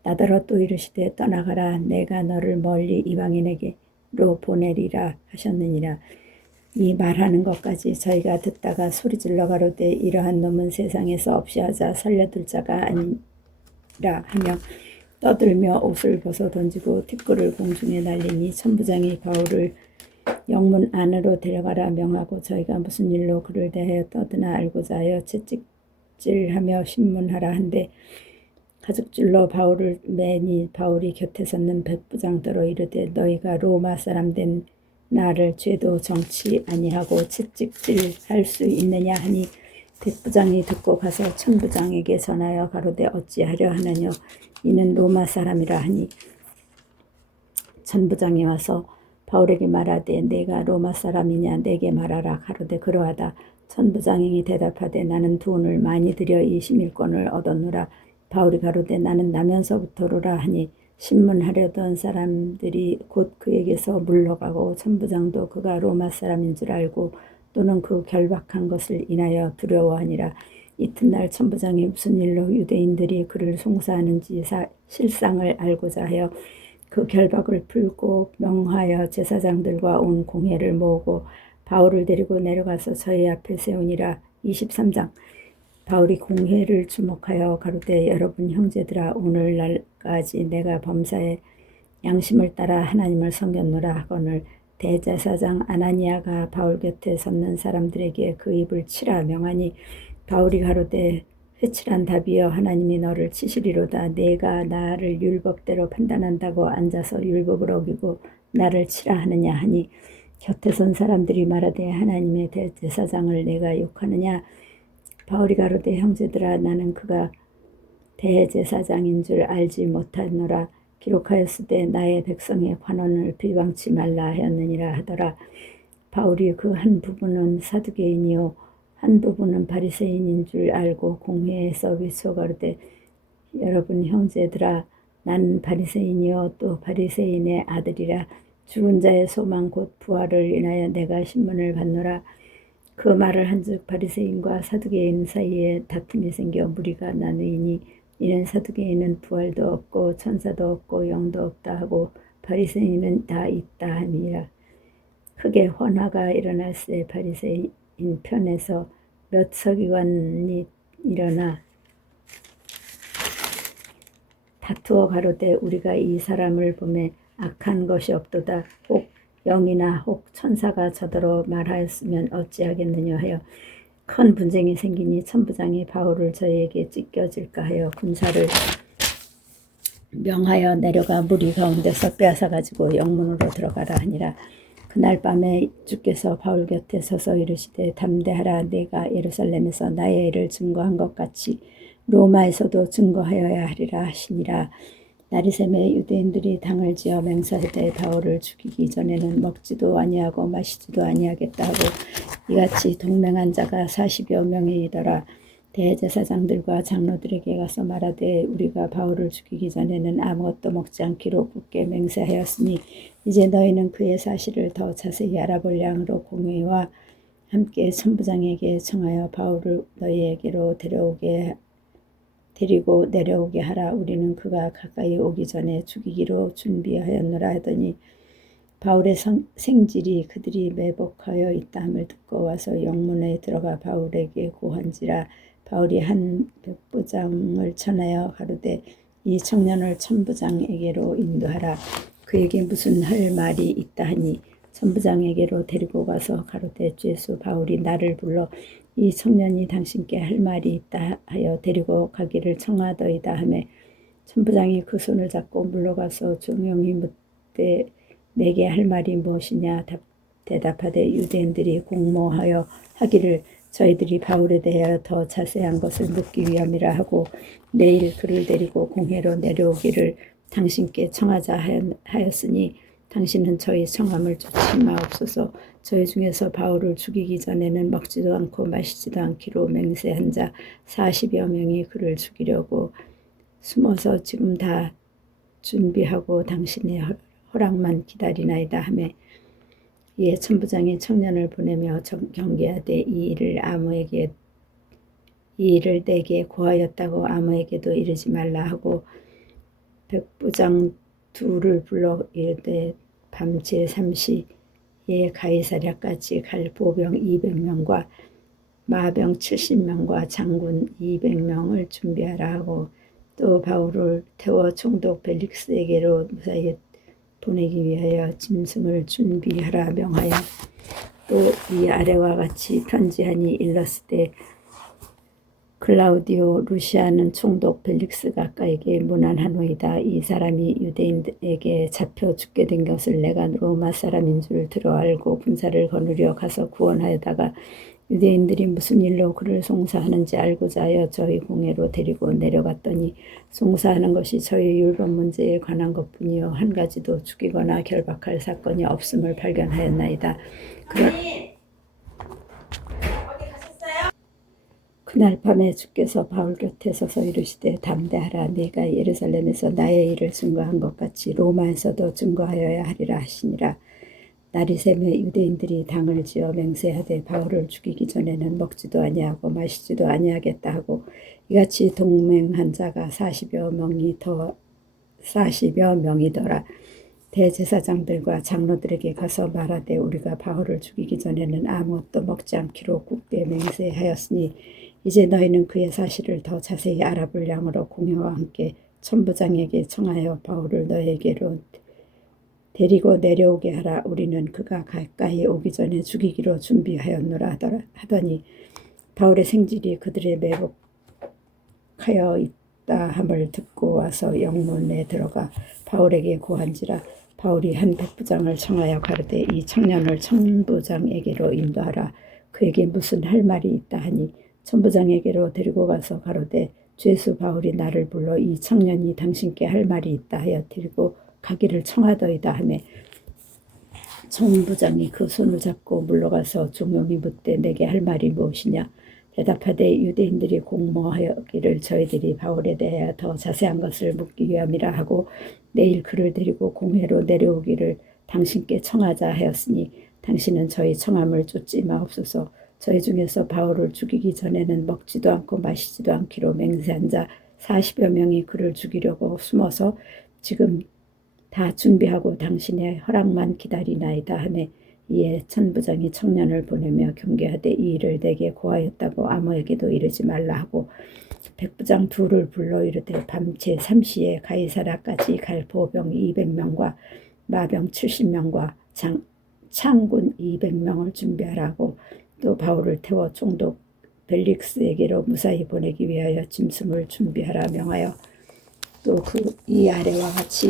나더러 또 이르시되 떠나가라. 내가 너를 멀리 이방인에게로 보내리라 하셨느니라. 이 말하는 것까지 저희가 듣다가 소리질러 가로되 이러한 놈은 세상에서 없이 하자 살려둘 자가 아니라 하며 떠들며 옷을 벗어 던지고 티끌을 공중에 날리니 천부장이 바울을 영문 안으로 데려가라 명하고 저희가 무슨 일로 그를 대하여 떠드나 알고자 하여 채찍질하며 신문하라 한데 가죽줄로 바울을 매니 바울이 곁에 섰는 백부장더러 이르되 너희가 로마 사람 된 나를 죄도 정치 아니하고 채찍질할 수 있느냐 하니 백부장이 듣고 가서 천부장에게 전하여 가로되 어찌하려 하느뇨 이는 로마 사람이라 하니 천부장이 와서 바울에게 말하되 내가 로마 사람이냐 내게 말하라. 가로되 그러하다. 천부장이 대답하되 나는 돈을 많이 들여 이 시밀권을 얻었노라. 바울이 가로되 나는 나면서부터로라 하니 신문하려던 사람들이 곧 그에게서 물러가고 천부장도 그가 로마 사람인 줄 알고 또는 그 결박한 것을 인하여 두려워하니라. 이튿날 천부장이 무슨 일로 유대인들이 그를 송사하는지 실상을 알고자 하여 그 결박을 풀고 명하여 제사장들과 온 공회를 모으고 바울을 데리고 내려가서 저희 앞에 세우니라. 23장 바울이 공회를 주목하여 가로되 여러분 형제들아 오늘날까지 내가 범사에 양심을 따라 하나님을 섬겼노라 하거늘 대제사장 아나니아가 바울 곁에 섰는 사람들에게 그 입을 치라 명하니 바울이 가로되 회칠한 답이여 하나님이 너를 치시리로다. 내가 나를 율법대로 판단한다고 앉아서 율법을 어기고 나를 치라 하느냐 하니 곁에 선 사람들이 말하되 하나님의 대제사장을 내가 욕하느냐. 바울이 가로되 형제들아 나는 그가 대제사장인 줄 알지 못하노라. 기록하였으되 나의 백성의 관원을 비방치 말라 하였느니라 하더라. 바울이 그 한 부분은 사두개인이요 한 부분은 바리새인인 줄 알고 공회에서 위쳐 가로되 여러분 형제들아 나는 바리새인이요 또 바리새인의 아들이라. 죽은 자의 소망 곧 부활을 인하여 내가 신문을 받노라. 그 말을 한즉 바리새인과 사두개인 사이에 다툼이 생겨 무리가 나누이니 이는 사두개인은 부활도 없고 천사도 없고 영도 없다 하고 바리새인은 다 있다 함이라. 크게 혼화가 일어날새 바리새인 편에서 몇 서기관이 일어나 다투어 가로되 우리가 이 사람을 보매 악한 것이 없도다. 혹 영이나 혹 천사가 저더러 말하였으면 어찌하겠느냐 하여 큰 분쟁이 생기니 천부장이 바울을 저희에게 찢겨질까 하여 군사를 명하여 내려가 무리 가운데서 빼앗아 가지고 영문으로 들어가라 하니라. 그날 밤에 주께서 바울 곁에 서서 이르시되 담대하라. 내가 예루살렘에서 나의 일을 증거한 것 같이 로마에서도 증거하여야 하리라 하시니라. 나리샘의 유대인들이 당을 지어 맹세하되 바울을 죽이기 전에는 먹지도 아니하고 마시지도 아니하겠다 하고 이같이 동맹한 자가 40여 명이더라. 대제사장들과 장로들에게 가서 말하되 우리가 바울을 죽이기 전에는 아무것도 먹지 않기로 굳게 맹세하였으니 이제 너희는 그의 사실을 더 자세히 알아볼 양으로 공회와 함께 천부장에게 청하여 바울을 너희에게로 데리고 내려오게 하라. 우리는 그가 가까이 오기 전에 죽이기로 준비하였노라 하더니 바울의 생질이 그들이 매복하여 있다함을 듣고 와서 영문에 들어가 바울에게 고한지라. 바울이 한 백부장을 전하여 가로되 이 청년을 천부장에게로 인도하라. 그에게 무슨 할 말이 있다 하니 천부장에게로 데리고 가서 가로되 죄수 바울이 나를 불러 이 청년이 당신께 할 말이 있다 하여 데리고 가기를 청하더이다 하매 천부장이 그 손을 잡고 물러가서 종용이 묻되 내게 할 말이 무엇이냐 대답하되 유대인들이 공모하여 하기를 저희들이 바울에 대하여 더 자세한 것을 묻기 위함이라 하고 내일 그를 데리고 공회로 내려오기를 당신께 청하자 하였으니 당신은 저희 청함을 쫓지 마옵소서. 저희 중에서 바울을 죽이기 전에는 먹지도 않고 마시지도 않기로 맹세한 자 40여 명이 그를 죽이려고 숨어서 지금 다 준비하고 당신의 허락만 기다리나이다 하매 이에 천부장이 청년을 보내며 경계하되 이 일을 내게 고하였다고 아무에게도 이르지 말라 하고 백부장 둘을 불러 이르되 밤 제3시에 가이사랴까지 갈 보병 200명과 마병 70명과 장군 200명을 준비하라 하고 또 바울을 태워 총독 벨릭스에게로 무사히 보내기 위하여 짐승을 준비하라 명하여 또 이 아래와 같이 편지하니 일렀으되 클라우디오 루시아는 총독 벨릭스 가까이게 문안하노이다. 이 사람이 유대인에게 잡혀 죽게 된 것을 내가 로마 사람인 줄 들어 알고 군사를 거느려 가서 구원하여다가 유대인들이 무슨 일로 그를 송사하는지 알고자 하여 저희 공회로 데리고 내려갔더니 송사하는 것이 저희 율법 문제에 관한 것뿐이요 한 가지도 죽이거나 결박할 사건이 없음을 발견하였나이다. 그날 밤에 주께서 바울 곁에 서서 이르시되 담대하라. 네가 예루살렘에서 나의 일을 증거한 것 같이 로마에서도 증거하여야 하리라 하시니라. 나리샘의 유대인들이 당을 지어 맹세하되 바울을 죽이기 전에는 먹지도 아니하고 마시지도 아니하겠다 하고 이같이 동맹한 자가 40여 명이더라. 대제사장들과 장로들에게 가서 말하되 우리가 바울을 죽이기 전에는 아무것도 먹지 않기로 굳게 맹세하였으니 이제 너희는 그의 사실을 더 자세히 알아볼 양으로 공회와 함께 천부장에게 청하여 바울을 너희에게로 데리고 내려오게 하라. 우리는 그가 가까이 오기 전에 죽이기로 준비하였노라 하더니 바울의 생질이 그들의 매복하여 있다 함을 듣고 와서 영문에 들어가 바울에게 고한지라. 바울이 한 백부장을 청하여 가르되 이 청년을 천부장에게로 인도하라. 그에게 무슨 할 말이 있다 하니 천부장에게로 데리고 가서 가로되 죄수 바울이 나를 불러 이 청년이 당신께 할 말이 있다 하여 데리고 가기를 청하더이다 하매 천부장이 그 손을 잡고 물러가서 종용이 묻되 내게 할 말이 무엇이냐 대답하되 유대인들이 공모하기를 저희들이 바울에 대하여 더 자세한 것을 묻기 위함이라 하고 내일 그를 데리고 공회로 내려오기를 당신께 청하자 하였으니 당신은 저희 청함을 쫓지 마옵소서. 저희 중에서 바울을 죽이기 전에는 먹지도 않고 마시지도 않기로 맹세한 자 40여 명이 그를 죽이려고 숨어서 지금 다 준비하고 당신의 허락만 기다리나이다 하매 이에 천부장이 청년을 보내며 경계하되 이 일을 내게 고하였다고 아무에게도 이르지 말라 하고 백부장 둘을 불러 이르되 밤 제3시에 가이사랴까지 갈 보병 200명과 마병 70명과 창군 200명을 준비하라고 또 바울을 태워 총독 벨릭스에게로 무사히 보내기 위하여 짐승을 준비하라 명하여 또 이 아래와 같이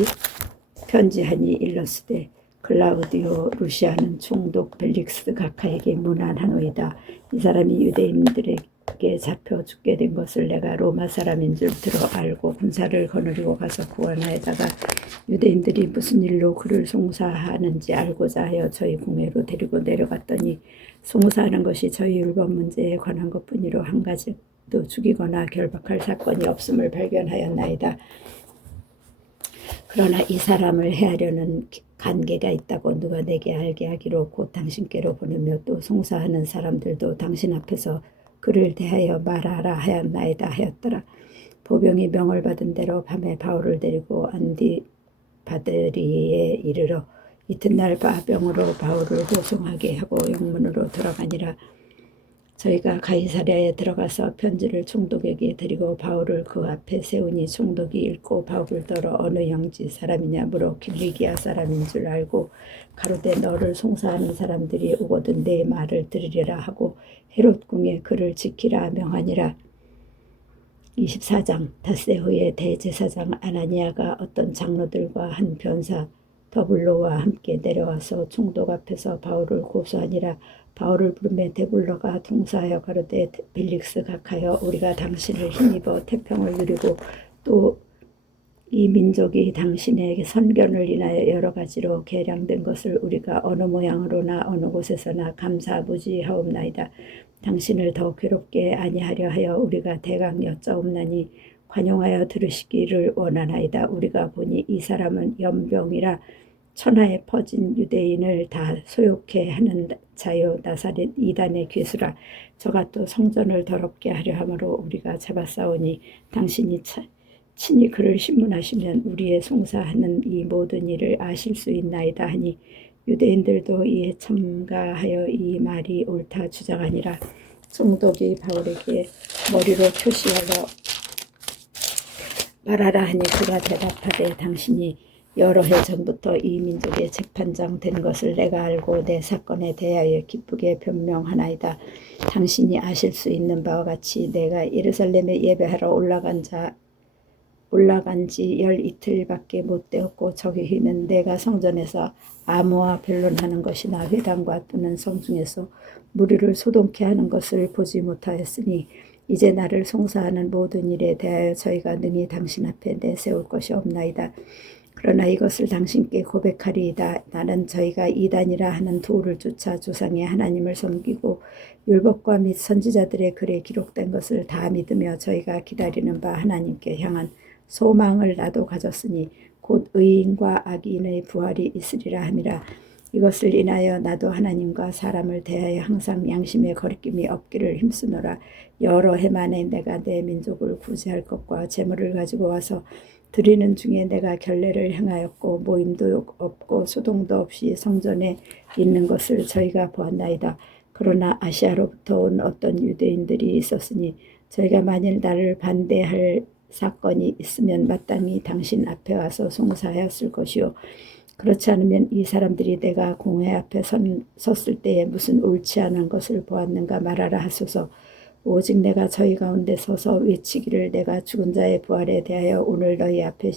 편지하니 일렀으되 클라우디오 루시아는 총독 벨릭스 각하에게 문안하노이다. 이 사람이 유대인들에게 잡혀 죽게 된 것을 내가 로마 사람인 줄 들어 알고 군사를 거느리고 가서 구원하여다가 유대인들이 무슨 일로 그를 송사하는지 알고자 하여 저희 궁회로 데리고 내려갔더니 송사하는 것이 저희 율법 문제에 관한 것뿐이로 한 가지도 죽이거나 결박할 사건이 없음을 발견하였나이다. 그러나 이 사람을 해하려는 관계가 있다고 누가 내게 알게 하기로 곧 당신께로 보내며 또 송사하는 사람들도 당신 앞에서 그를 대하여 말하라 하였나이다 하였더라. 보병이 명을 받은 대로 밤에 바울을 데리고 안디바드리에 이르러 이튿날 밤병으로 바울을 호송하게 하고 영문으로 들어가니라. 저희가 가이사랴에 들어가서 편지를 총독에게 드리고 바울을 그 앞에 세우니 총독이 읽고 바울을 들어 어느 영지 사람이냐 물어 길리기아 사람인 줄 알고 가로되 너를 송사하는 사람들이 오거든 내 말을 들으리라 하고 헤롯 궁에 그를 지키라 명하니라. 24장 닷새 후에 대제사장 아나니아가 어떤 장로들과 한 변사 더블로와 함께 내려와서 총독 앞에서 바울을 고소하니라. 바울을 부르매 데블로가 통사하여 가로되 벨릭스 각하여 우리가 당신을 힘입어 태평을 누리고 또 이 민족이 당신의 선견을 인하여 여러 가지로 개량된 것을 우리가 어느 모양으로나 어느 곳에서나 감사무지하옵나이다. 당신을 더 괴롭게 아니하려 하여 우리가 대강 여짜옵나니 관용하여 들으시기를 원하나이다. 우리가 보니 이 사람은 연병이라 천하에 퍼진 유대인을 다 소욕해 하는 자요 나사렛 이단의 괴수라. 저가 또 성전을 더럽게 하려 함으로 우리가 잡아싸우니 당신이 친히 그를 신문하시면 우리의 송사하는 이 모든 일을 아실 수 있나이다 하니 유대인들도 이에 첨가하여 이 말이 옳다 주장하니라. 총독이 바울에게 머리로 표시하여 말하라 하니 그가 대답하되 당신이 여러 해 전부터 이 민족의 재판장 된 것을 내가 알고 내 사건에 대하여 기쁘게 변명하나이다. 당신이 아실 수 있는 바와 같이 내가 예루살렘에 예배하러 올라간 지 열 이틀밖에 못 되었고 저기 후에는 내가 성전에서 암호와 변론하는 것이나 회당과 또는 성중에서 무리를 소동케 하는 것을 보지 못하였으니 이제 나를 송사하는 모든 일에 대하여 저희가 능히 당신 앞에 내세울 것이 없나이다. 그러나 이것을 당신께 고백하리이다. 나는 저희가 이단이라 하는 도를 쫓아 조상의 하나님을 섬기고 율법과 및 선지자들의 글에 기록된 것을 다 믿으며 저희가 기다리는 바 하나님께 향한 소망을 나도 가졌으니 곧 의인과 악인의 부활이 있으리라 함이라. 이것을 인하여 나도 하나님과 사람을 대하여 항상 양심의 거리낌이 없기를 힘쓰노라. 여러 해 만에 내가 내 민족을 구제할 것과 재물을 가지고 와서 드리는 중에 내가 결례를 행하였고 모임도 없고 소동도 없이 성전에 있는 것을 저희가 보았나이다. 그러나 아시아로부터 온 어떤 유대인들이 있었으니 저희가 만일 나를 반대할 사건이 있으면 마땅히 당신 앞에 와서 송사하였을 것이요 그렇지 않으면 이 사람들이 내가 공회 앞에 섰을 때에 무슨 옳지 않은 것을 보았는가 말하라 하소서. 오직 내가 저희 가운데 서서 외치기를 내가 죽은 자의 부활에 대하여 오늘 너희 앞에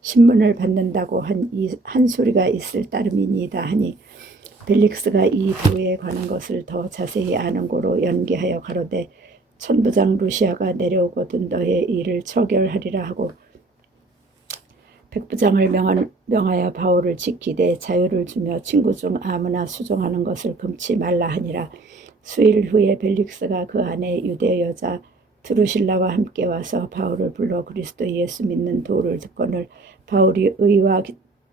신문을 받는다고 한 소리가 있을 따름이니이다 하니 벨릭스가 이 도에 관한 것을 더 자세히 아는 고로 연기하여 가로되 천부장 루시아가 내려오거든 너의 일을 처결하리라 하고 백부장을 명하여 바울을 지키되 자유를 주며 친구 중 아무나 수종하는 것을 금치 말라 하니라. 수일 후에 벨릭스가 그 안에 유대 여자 드루실라와 함께 와서 바울을 불러 그리스도 예수 믿는 도를 듣거늘 바울이 의와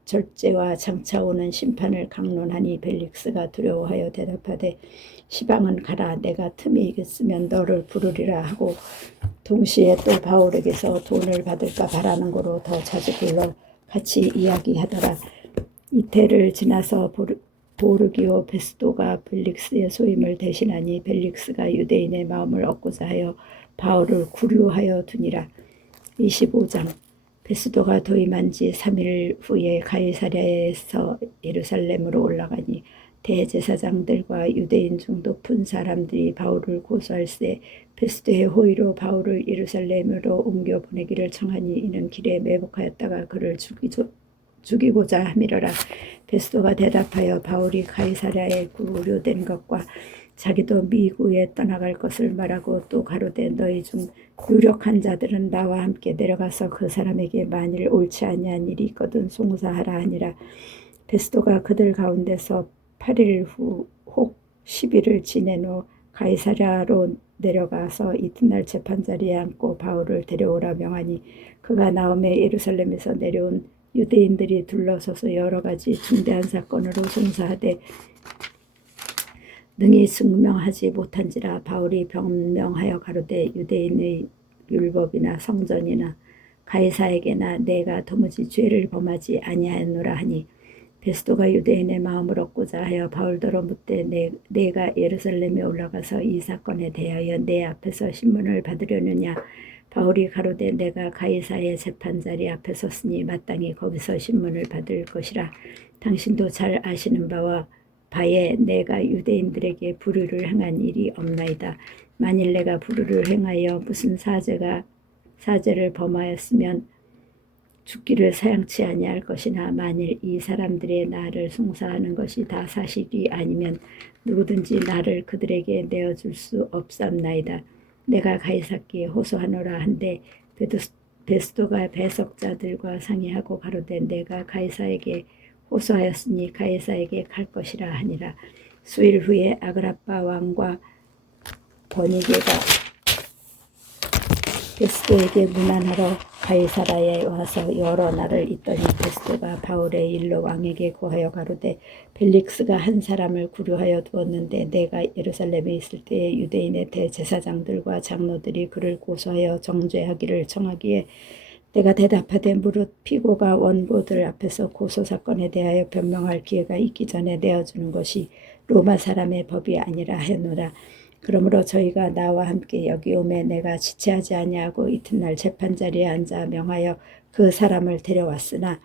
절제와 장차 오는 심판을 강론하니 벨릭스가 두려워하여 대답하되 시방은 가라. 내가 틈이 있으면 너를 부르리라 하고 동시에 또 바울에게서 돈을 받을까 바라는 거로 더 자주 불러 같이 이야기하더라. 이태를 지나서 보르기오 베스도가 벨릭스의 소임을 대신하니 벨릭스가 유대인의 마음을 얻고자 하여 바울을 구류하여 두니라. 25장 베스도가 도임한 지 3일 후에 가이사랴에서 예루살렘으로 올라가니 대제사장들과 유대인 중 높은 사람들이 바울을 고소할세 베스도의 호의로 바울을 예루살렘으로 옮겨 보내기를 청하니 이는 길에 매복하였다가 그를 죽이고자 함이러라. 베스도가 대답하여 바울이 가이사랴에 구류된 것과 자기도 미국에 떠나갈 것을 말하고 또 가로되 너희 중 유력한 자들은 나와 함께 내려가서 그 사람에게 만일 옳지 아니한 일이 있거든 송사하라 하니라. 베스도가 그들 가운데서 8일 후 혹 10일을 지낸 후 가이사랴로 내려가서 이튿날 재판자리에 앉고 바울을 데려오라 명하니 그가 나오매 예루살렘에서 내려온 유대인들이 둘러서서 여러 가지 중대한 사건으로 송사하되 능히 증명하지 못한지라. 바울이 변명하여 가로되 유대인의 율법이나 성전이나 가이사에게나 내가 도무지 죄를 범하지 아니하였노라 하니 베스도가 유대인의 마음을 얻고자 하여 바울더러 묻되 내가 예루살렘에 올라가서 이 사건에 대하여 내 앞에서 신문을 받으려느냐. 바울이 가로되 내가 가이사의 재판자리 앞에 섰으니 마땅히 거기서 신문을 받을 것이라. 당신도 잘 아시는 바에 내가 유대인들에게 불의를 행한 일이 없나이다. 만일 내가 불의를 행하여 무슨 사죄를 범하였으면 죽기를 사양치 아니할 것이나 만일 이 사람들의 나를 송사하는 것이 다 사실이 아니면 누구든지 나를 그들에게 내어줄 수 없사옵나이다. 내가 가이사께 호소하노라 한데 베스도가 배석자들과 상의하고 가로되 내가 가이사에게 호소하였으니 가이사에게 갈 것이라 하니라. 수일 후에 아그라빠 왕과 버니게가 베스도에게 문안하러 가이사라에 와서 여러 날을 있더니 베스도가 바울의 일로 왕에게 고하여 가로되 벨릭스가 한 사람을 구류하여 두었는데 내가 예루살렘에 있을 때에 유대인의 대제사장들과 장로들이 그를 고소하여 정죄하기를 청하기에 내가 대답하되 무릇 피고가 원고들 앞에서 고소사건에 대하여 변명할 기회가 있기 전에 내어주는 것이 로마 사람의 법이 아니라 하노라. 그러므로 저희가 나와 함께 여기 오매 내가 지체하지 아니하고 이튿날 재판자리에 앉아 명하여 그 사람을 데려왔으나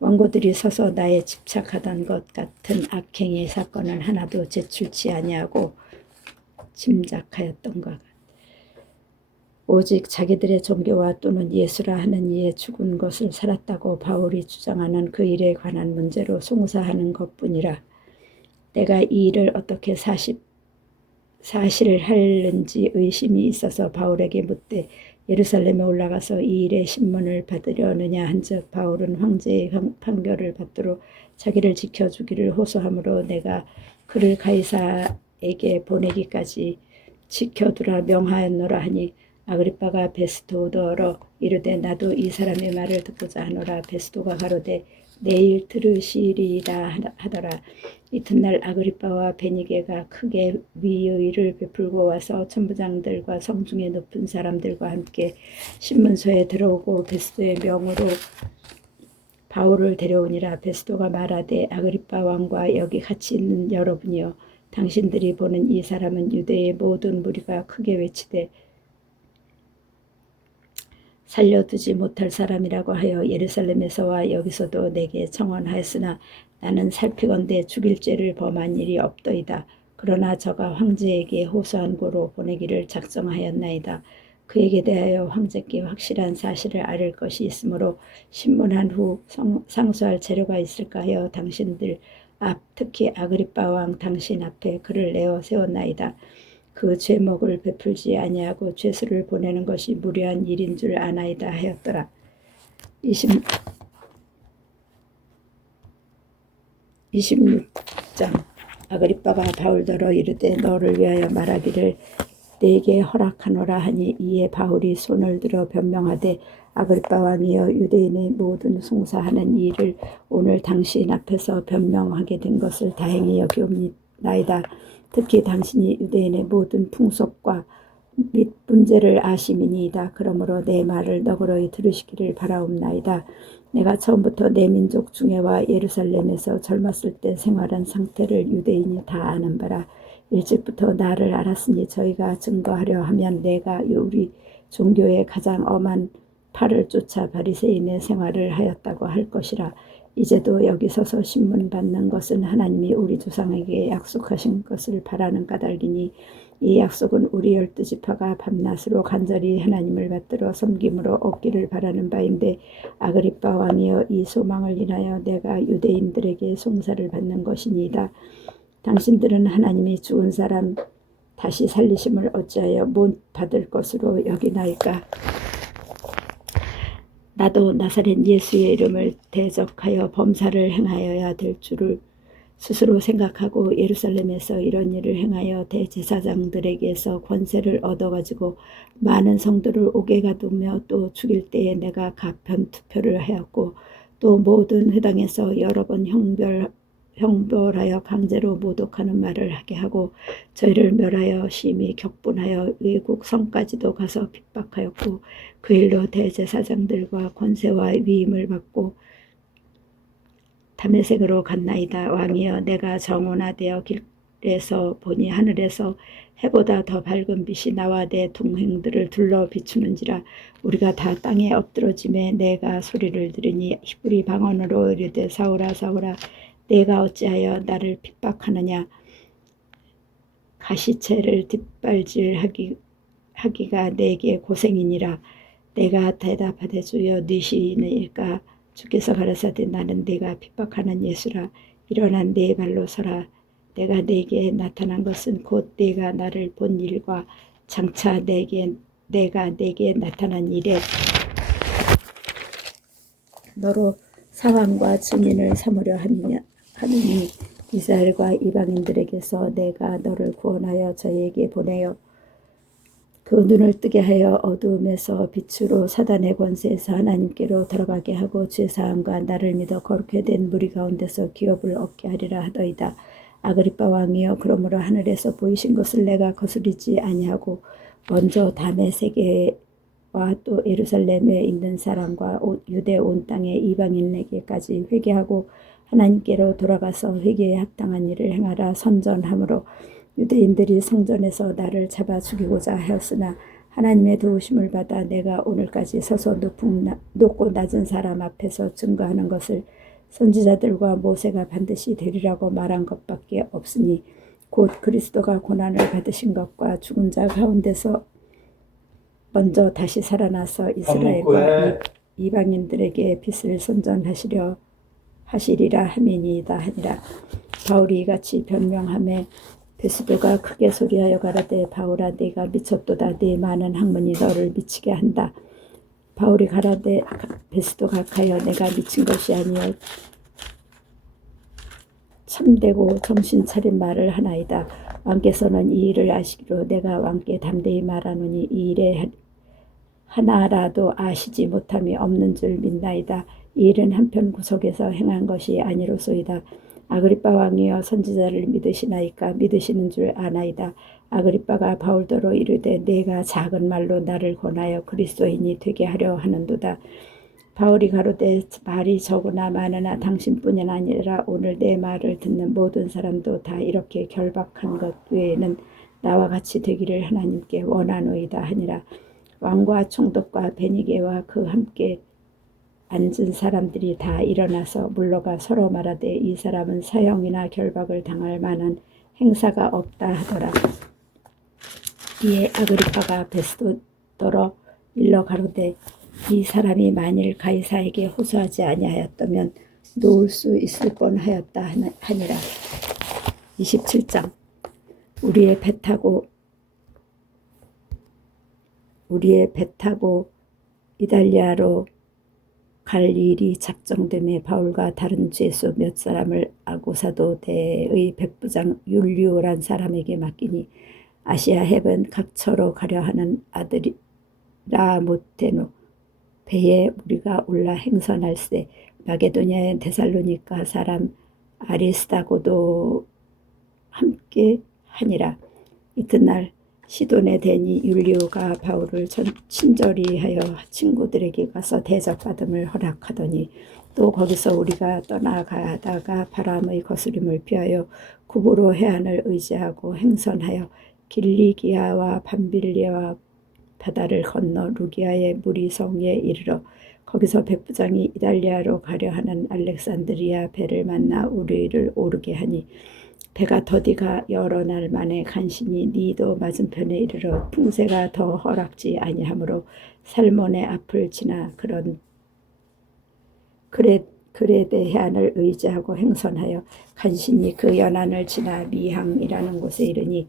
원고들이 서서 나에 집착하던 것 같은 악행의 사건은 하나도 제출치 아니하고 짐작하였던 것 같다. 오직 자기들의 종교와 또는 예수라 하는 이에 죽은 것을 살았다고 바울이 주장하는 그 일에 관한 문제로 송사하는 것뿐이라. 내가 이 일을 어떻게 사실을 하는지 의심이 있어서 바울에게 묻되 예루살렘에 올라가서 이 일의 신문을 받으려느냐 한즉 바울은 황제의 판결을 받도록 자기를 지켜주기를 호소하므로 내가 그를 가이사에게 보내기까지 지켜두라 명하였노라 하니 아그리빠가 베스도더러 이르되 나도 이 사람의 말을 듣고자 하노라. 베스도가 가로되 내일 들으시리라 하더라. 이튿날 아그리빠와 베니게가 크게 위의를 베풀고 와서 천부장들과 성중에 높은 사람들과 함께 신문소에 들어오고 베스도의 명으로 바울을 데려오니라. 베스도가 말하되 아그리빠 왕과 여기 같이 있는 여러분이여 당신들이 보는 이 사람은 유대의 모든 무리가 크게 외치되 살려두지 못할 사람이라고 하여 예루살렘에서와 여기서도 내게 청원하였으나 나는 살피건대 죽일 죄를 범한 일이 없더이다. 그러나 저가 황제에게 호소한 고로 보내기를 작정하였나이다. 그에게 대하여 황제께 확실한 사실을 알릴 것이 있으므로 신문한 후 상소할 재료가 있을까 하여 당신들 앞 특히 아그리빠 왕 당신 앞에 그를 내어 세웠나이다. 그 죄목을 베풀지 아니하고 죄수를 보내는 것이 무례한 일인 줄 아나이다 하였더라. 26장. 아그리빠가 바울더러 이르되 너를 위하여 말하기를 내게 허락하노라 하니 이에 바울이 손을 들어 변명하되 아그리빠 왕이여 유대인의 모든 송사하는 일을 오늘 당신 앞에서 변명하게 된 것을 다행히 여기옵나이다. 특히 당신이 유대인의 모든 풍속과 및 문제를 아심이니이다. 그러므로 내 말을 너그러이 들으시기를 바라옵나이다. 내가 처음부터 내 민족 중에와 예루살렘에서 젊었을 때 생활한 상태를 유대인이 다 아는 바라. 일찍부터 나를 알았으니 저희가 증거하려 하면 내가 우리 종교의 가장 엄한 팔을 쫓아 바리새인의 생활을 하였다고 할 것이라. 이제도 여기 서서 신문 받는 것은 하나님이 우리 조상에게 약속하신 것을 바라는 까닭이니 이 약속은 우리 12지파가 밤낮으로 간절히 하나님을 받들어 섬김으로 얻기를 바라는 바인데 아그리빠 왕이여 이 소망을 인하여 내가 유대인들에게 송사를 받는 것이니이다. 당신들은 하나님이 죽은 사람 다시 살리심을 어찌하여 못 받을 것으로 여기나이까. 나도 나사렛 예수의 이름을 대적하여 범사를 행하여야 될 줄을 스스로 생각하고 예루살렘에서 이런 일을 행하여 대제사장들에게서 권세를 얻어가지고 많은 성도를 옥에 가두며 또 죽일 때에 내가 가편 투표를 하였고 또 모든 회당에서 여러 번 형벌하여 강제로 모독하는 말을 하게 하고 저희를 멸하여 심히 격분하여 외국 성까지도 가서 핍박하였고 그 일로 대제사장들과 권세와 위임을 받고 다메섹으로 갔나이다. 왕이여 내가 정원화되어 길에서 보니 하늘에서 해보다 더 밝은 빛이 나와 내 동행들을 둘러 비추는지라. 우리가 다 땅에 엎드러짐에 내가 소리를 들으니 히브리 방언으로 이르되 사울아 사울아 내가 어찌하여 나를 핍박하느냐. 가시체를 뒷발질 하기가 내게 고생이니라. 내가 대답하되 주여 니시니까. 주께서 가라사대 나는 네가 핍박하는 예수라. 일어나 네 발로 서라. 내가 네게 나타난 것은 곧 네가 나를 본 일과 장차 내가 네게 나타난 일에 너로 사환과 증인을 삼으려 하느니 이스라엘과 이방인들에게서 내가 너를 구원하여 저희에게 보내어 그 눈을 뜨게 하여 어두움에서 빛으로 사단의 권세에서 하나님께로 들어가게 하고 죄사함과 나를 믿어 거룩게 된 무리 가운데서 기업을 얻게 하리라 하더이다. 아그리빠 왕이여 그러므로 하늘에서 보이신 것을 내가 거스리지 아니하고 먼저 다메섹에와 또 예루살렘에 있는 사람과 유대 온 땅의 이방인에게까지 회개하고 하나님께로 돌아가서 회개에 합당한 일을 행하라 선전함으로 유대인들이 성전에서 나를 잡아 죽이고자 하였으나 하나님의 도우심을 받아 내가 오늘까지 서서 높고 낮은 사람 앞에서 증거하는 것을 선지자들과 모세가 반드시 되리라고 말한 것밖에 없으니 곧 그리스도가 고난을 받으신 것과 죽은 자 가운데서 먼저 다시 살아나서 이스라엘과 이방인들에게 빛을 선전하시리라 함이니이다 하니라. 바울이 이같이 변명하며 베스도가 크게 소리하여 가라되 바울아 네가 미쳤도다. 네 많은 학문이 너를 미치게 한다. 바울이 가라되 베스도가 가여 내가 미친 것이 아니여 참되고 정신 차린 말을 하나이다. 왕께서는 이 일을 아시기로 내가 왕께 담대히 말하노니 이 일에 하나라도 아시지 못함이 없는 줄 믿나이다. 이 일은 한편 구석에서 행한 것이 아니로소이다. 아그리빠 왕이여 선지자를 믿으시나이까. 믿으시는 줄 아나이다. 아그리빠가 바울더러 이르되 내가 작은 말로 나를 권하여 그리스도인이 되게 하려 하는도다. 바울이 가로되 말이 적으나 많으나 당신뿐이 아니라 오늘 내 말을 듣는 모든 사람도 다 이렇게 결박한 것 외에는 나와 같이 되기를 하나님께 원하노이다 하니라. 왕과 총독과 베니게와 그 함께 앉은 사람들이 다 일어나서 물러가 서로 말하되 이 사람은 사형이나 결박을 당할 만한 행사가 없다 하더라. 이에 아그리빠가 베스도더러 일러 가로되 이 사람이 만일 가이사에게 호소하지 아니하였다면 놓을 수 있을 뻔하였다 하니라. 27장 우리의 배 타고 이달리아로 갈 일이 작정됨에 바울과 다른 죄수 몇 사람을 아고사도대의 백부장 율리오란 사람에게 맡기니 아시아 해변 각처로 가려 하는 아들이라 못되노 배에 우리가 올라 행선할세 마게도냐의 데살로니가 사람 아리스다고도 함께 하니라. 이튿날 시돈에 대니 율리오가 바울을 친절히 하여 친구들에게 가서 대접받음을 허락하더니 또 거기서 우리가 떠나가다가 바람의 거스림을 피하여 구브로 해안을 의지하고 행선하여 길리기아와 밤빌리아와 바다를 건너 루기아의 무리성에 이르러 거기서 백부장이 이달리아로 가려 하는 알렉산드리아 배를 만나 우리를 오르게 하니 배가 더디가 여러 날 만에 간신히 니도 맞은편에 이르러 풍세가 더 허락지 아니하므로 살몬의 앞을 지나 그레데 해안을 의지하고 행선하여 간신히 그 연안을 지나 미항이라는 곳에 이르니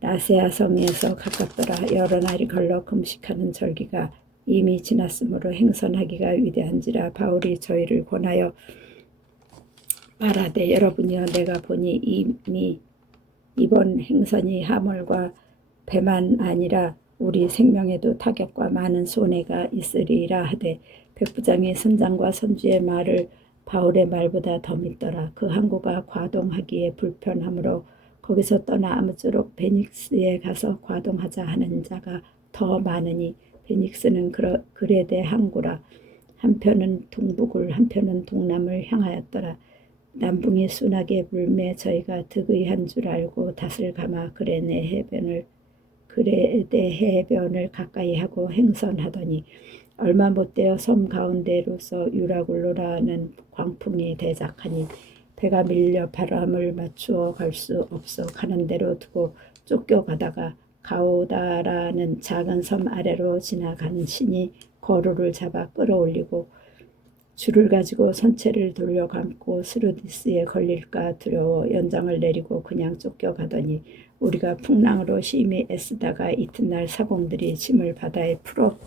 라세아 성에서 가깝더라. 여러 날이 걸러 금식하는 절기가 이미 지났으므로 행선하기가 위대한지라. 바울이 저희를 권하여 말하되 여러분이여 내가 보니 이미 이번 행선이 하물과 배만 아니라 우리 생명에도 타격과 많은 손해가 있으리라 하되 백부장이 선장과 선주의 말을 바울의 말보다 더 믿더라. 그 항구가 과동하기에 불편하므로 거기서 떠나 아무쪼록 베닉스에 가서 과동하자 하는 자가 더 많으니 베닉스는 그레데 항구라. 한편은 동북을 한편은 동남을 향하였더라. 남풍이 순하게 불매 저희가 득의한 줄 알고 닷을 감아 그레데 해변을 가까이 하고 행선하더니 얼마 못되어 섬 가운데로서 유라굴로라는 광풍이 대작하니 배가 밀려 바람을 맞추어 갈 수 없어 가는 대로 두고 쫓겨가다가 가오다라는 작은 섬 아래로 지나가는 신이 거루를 잡아 끌어올리고 줄을 가지고 선체를 돌려 감고 스루디스에 걸릴까 두려워 연장을 내리고 그냥 쫓겨가더니 우리가 풍랑으로 심히 애쓰다가 이튿날 사공들이 짐을 바다에 풀어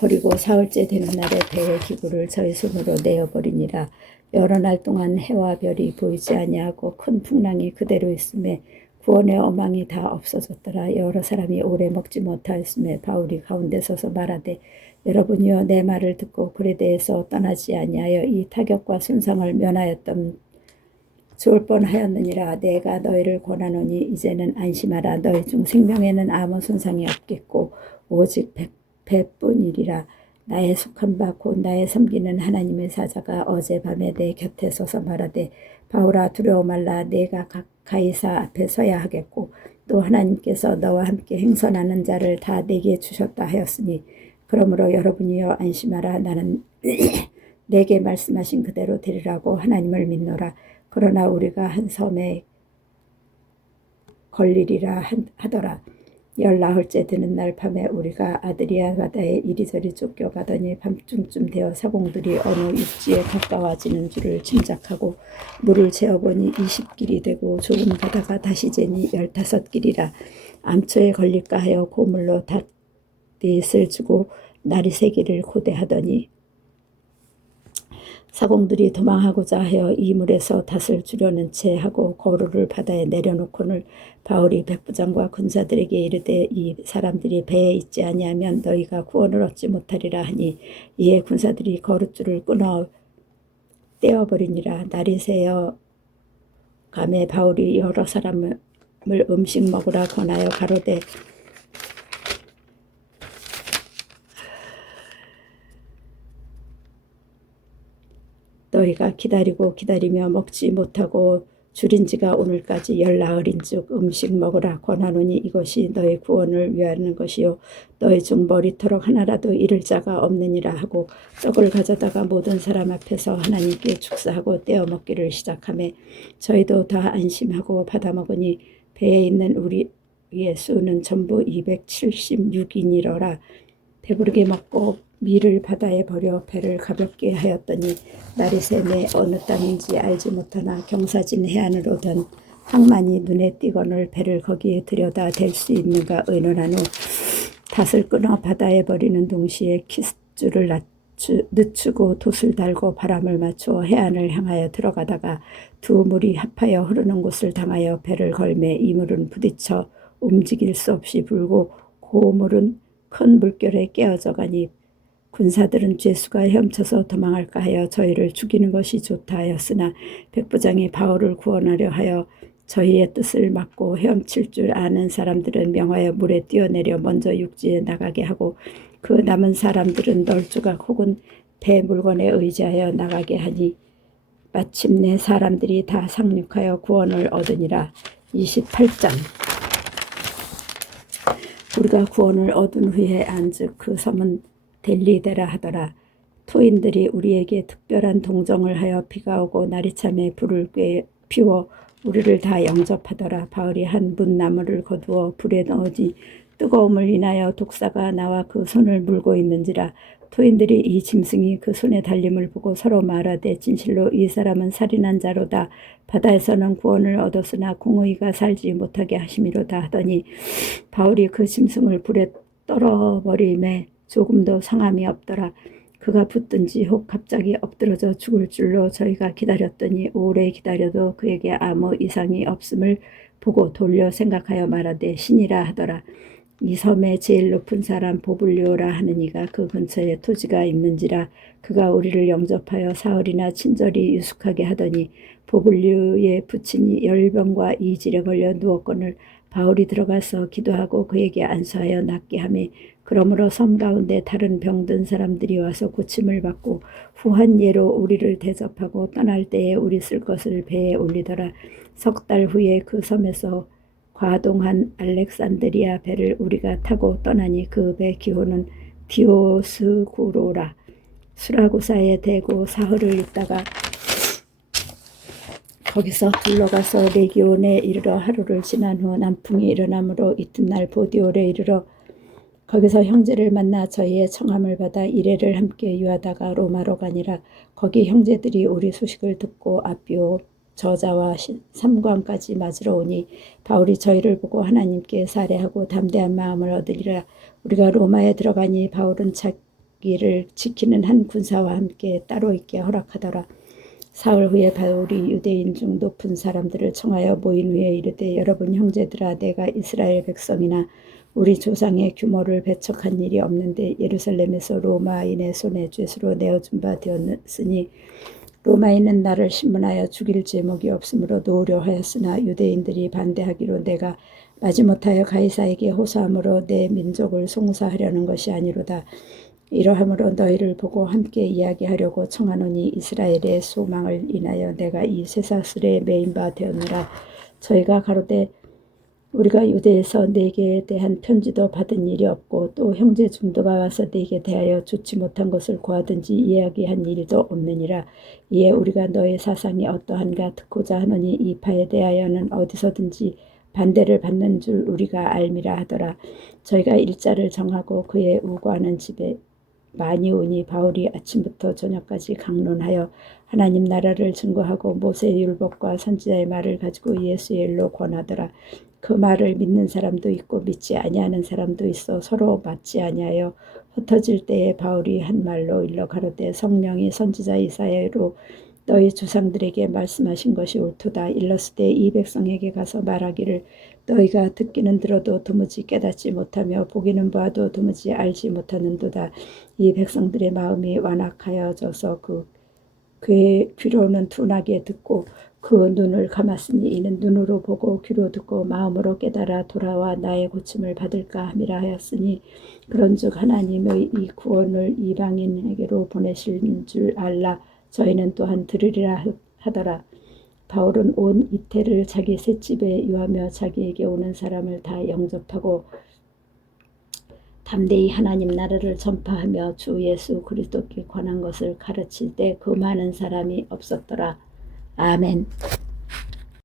버리고 사흘째 되는 날에 배의 기구를 저희 손으로 내어버리니라. 여러 날 동안 해와 별이 보이지 아니하고 큰 풍랑이 그대로 있음에 구원의 어망이 다 없어졌더라. 여러 사람이 오래 먹지 못하였음에 바울이 가운데 서서 말하되 여러분이여 내 말을 듣고 그레데에서 떠나지 아니하여 이 타격과 손상을 면하였던 좋을 뻔하였느니라. 내가 너희를 권하노니 이제는 안심하라. 너희 중 생명에는 아무 손상이 없겠고 오직 배뿐이리라. 나의 속한 바 곧 나의 섬기는 하나님의 사자가 어젯밤에 내 곁에 서서 말하되 바울아 두려워 말라. 내가 가이사 앞에 서야 하겠고 또 하나님께서 너와 함께 행선하는 자를 다 내게 주셨다 하였으니 그러므로 여러분이여 안심하라. 나는 내게 말씀하신 그대로 되리라고 하나님을 믿노라. 그러나 우리가 한 섬에 걸리리라 하더라. 14흘째 되는 날 밤에 우리가 아드리아 바다에 이리저리 쫓겨가더니 밤중쯤 되어 사공들이 어느 육지에 가까워지는 줄을 짐작하고 물을 재어보니 20길이 되고 조금 가다가 다시 재니 15길이라. 암초에 걸릴까 하여 고물로 닷빛을 주고 날이 새기를 고대하더니 사공들이 도망하고자 하여 이 물에서 닷을 주려는 채 하고 거루를 바다에 내려놓고는 바울이 백부장과 군사들에게 이르되 이 사람들이 배에 있지 아니하면 너희가 구원을 얻지 못하리라 하니 이에 군사들이 거룻줄을 끊어 떼어버리니라. 날이 새어 감에 바울이 여러 사람을 음식 먹으라 권하여 가로되 너희가 기다리며 먹지 못하고 줄인 지가 오늘까지 14흘인즉 음식 먹으라 권하노니 이것이 너희 구원을 위하는 것이요 너희 중 머리토록 하나라도 잃을 자가 없느니라 하고 떡을 가져다가 모든 사람 앞에서 하나님께 축사하고 떼어 먹기를 시작하매 저희도 다 안심하고 받아 먹으니 배에 있는 우리의 수는 전부 276인이로라. 배부르게 먹고 밀을 바다에 버려 배를 가볍게 하였더니 날이 새매 어느 땅인지 알지 못하나 경사진 해안으로 던 항만이 눈에 띄거늘 배를 거기에 들여다 댈 수 있는가 의논한 후 닷을 끊어 바다에 버리는 동시에 키스줄을 늦추고 돛을 달고 바람을 맞추어 해안을 향하여 들어가다가 두 물이 합하여 흐르는 곳을 당하여 배를 걸매 이 물은 부딪혀 움직일 수 없이 불고 고물은 큰 물결에 깨어져 가니 군사들은 죄수가 헤엄쳐서 도망할까 하여 저희를 죽이는 것이 좋다 하였으나 백부장이 바울을 구원하려 하여 저희의 뜻을 막고 헤엄칠 줄 아는 사람들은 명하여 물에 뛰어내려 먼저 육지에 나가게 하고 그 남은 사람들은 널조각 혹은 배 물건에 의지하여 나가게 하니 마침내 사람들이 다 상륙하여 구원을 얻으니라. 28장 우리가 구원을 얻은 후에 안즉 그 섬은 델리데라 하더라. 토인들이 우리에게 특별한 동정을 하여 비가 오고 날이 참에 불을 피워 우리를 다 영접하더라. 바울이 한 뭇나무를 거두어 불에 넣으니 뜨거움을 인하여 독사가 나와 그 손을 물고 있는지라. 토인들이 이 짐승이 그 손에 달림을 보고 서로 말하되 진실로 이 사람은 살인한 자로다. 바다에서는 구원을 얻었으나 공의가 살지 못하게 하심이로다 하더니 바울이 그 짐승을 불에 떨어버림에 조금도 상함이 없더라. 그가 붙든지 혹 갑자기 엎드러져 죽을 줄로 저희가 기다렸더니 오래 기다려도 그에게 아무 이상이 없음을 보고 돌려 생각하여 말하되 신이라 하더라. 이 섬의 제일 높은 사람 보블리오라 하는 이가 그 근처에 토지가 있는지라. 그가 우리를 영접하여 사흘이나 친절히 유숙하게 하더니 보블리오의 부친이 열병과 이질에 걸려 누웠거늘 바울이 들어가서 기도하고 그에게 안수하여 낫게 하매 그러므로 섬 가운데 다른 병든 사람들이 와서 고침을 받고 후한 예로 우리를 대접하고 떠날 때에 우리 쓸 것을 배에 올리더라. 석 달 후에 그 섬에서 과동한 알렉산드리아 배를 우리가 타고 떠나니 그 배 기호는 디오스구로라. 수라구사에 대고 사흘을 있다가 거기서 둘러가서 레기온에 이르러 하루를 지난 후 남풍이 일어나므로 이튿날 보디올에 이르러 거기서 형제를 만나 저희의 청함을 받아 이레를 함께 유하다가 로마로 가니라. 거기 형제들이 우리 소식을 듣고 아비오 저자와 삼관까지 맞으러 오니 바울이 저희를 보고 하나님께 살해하고 담대한 마음을 얻으리라. 우리가 로마에 들어가니 바울은 자기를 지키는 한 군사와 함께 따로 있게 허락하더라. 사흘 후에 바울이 유대인 중 높은 사람들을 청하여 모인 후에 이르되 여러분 형제들아, 내가 이스라엘 백성이나 우리 조상의 규모를 배척한 일이 없는데 예루살렘에서 로마인의 손에 죄수로 내어준 바 되었으니 로마인은 나를 신문하여 죽일 제목이 없으므로 놓으려 하였으나 유대인들이 반대하기로 내가 마지못하여 가이사에게 호소함으로 내 민족을 송사하려는 것이 아니로다. 이러함으로 너희를 보고 함께 이야기하려고 청하노니 이스라엘의 소망을 인하여 내가 이 쇠사슬에 매인 바 되었노라. 저희가 가로되 우리가 유대에서 네게 대한 편지도 받은 일이 없고 또 형제 중도가 와서 네게 대하여 좋지 못한 것을 고하든지 이야기한 일도 없느니라. 이에 우리가 너의 사상이 어떠한가 듣고자 하노니 이 바에 대하여는 어디서든지 반대를 받는 줄 우리가 알미라 하더라. 저희가 일자를 정하고 그의 우고하는 집에 많이 오니 바울이 아침부터 저녁까지 강론하여 하나님 나라를 증거하고 모세의 율법과 선지자의 말을 가지고 예수의 일로 권하더라. 그 말을 믿는 사람도 있고 믿지 아니하는 사람도 있어 서로 맞지 아니하여 흩어질 때에 바울이 한 말로 일러 가로되 성령이 선지자 이사야로 너희 조상들에게 말씀하신 것이 옳도다. 일렀으되 이 백성에게 가서 말하기를 너희가 듣기는 들어도 도무지 깨닫지 못하며 보기는 봐도 도무지 알지 못하는도다. 이 백성들의 마음이 완악하여져서 그의 귀로는 둔하게 듣고 그 눈을 감았으니 이는 눈으로 보고 귀로 듣고 마음으로 깨달아 돌아와 나의 고침을 받을까 함이라 하였으니 그런즉 하나님의 이 구원을 이방인에게로 보내실 줄 알라. 저희는 또한 들으리라 하더라. 바울은 온 이태를 자기 셋집에 유하며 자기에게 오는 사람을 다 영접하고 담대히 하나님 나라를 전파하며 주 예수 그리스도께 관한 것을 가르칠 때 그 많은 사람이 없었더라. 아멘.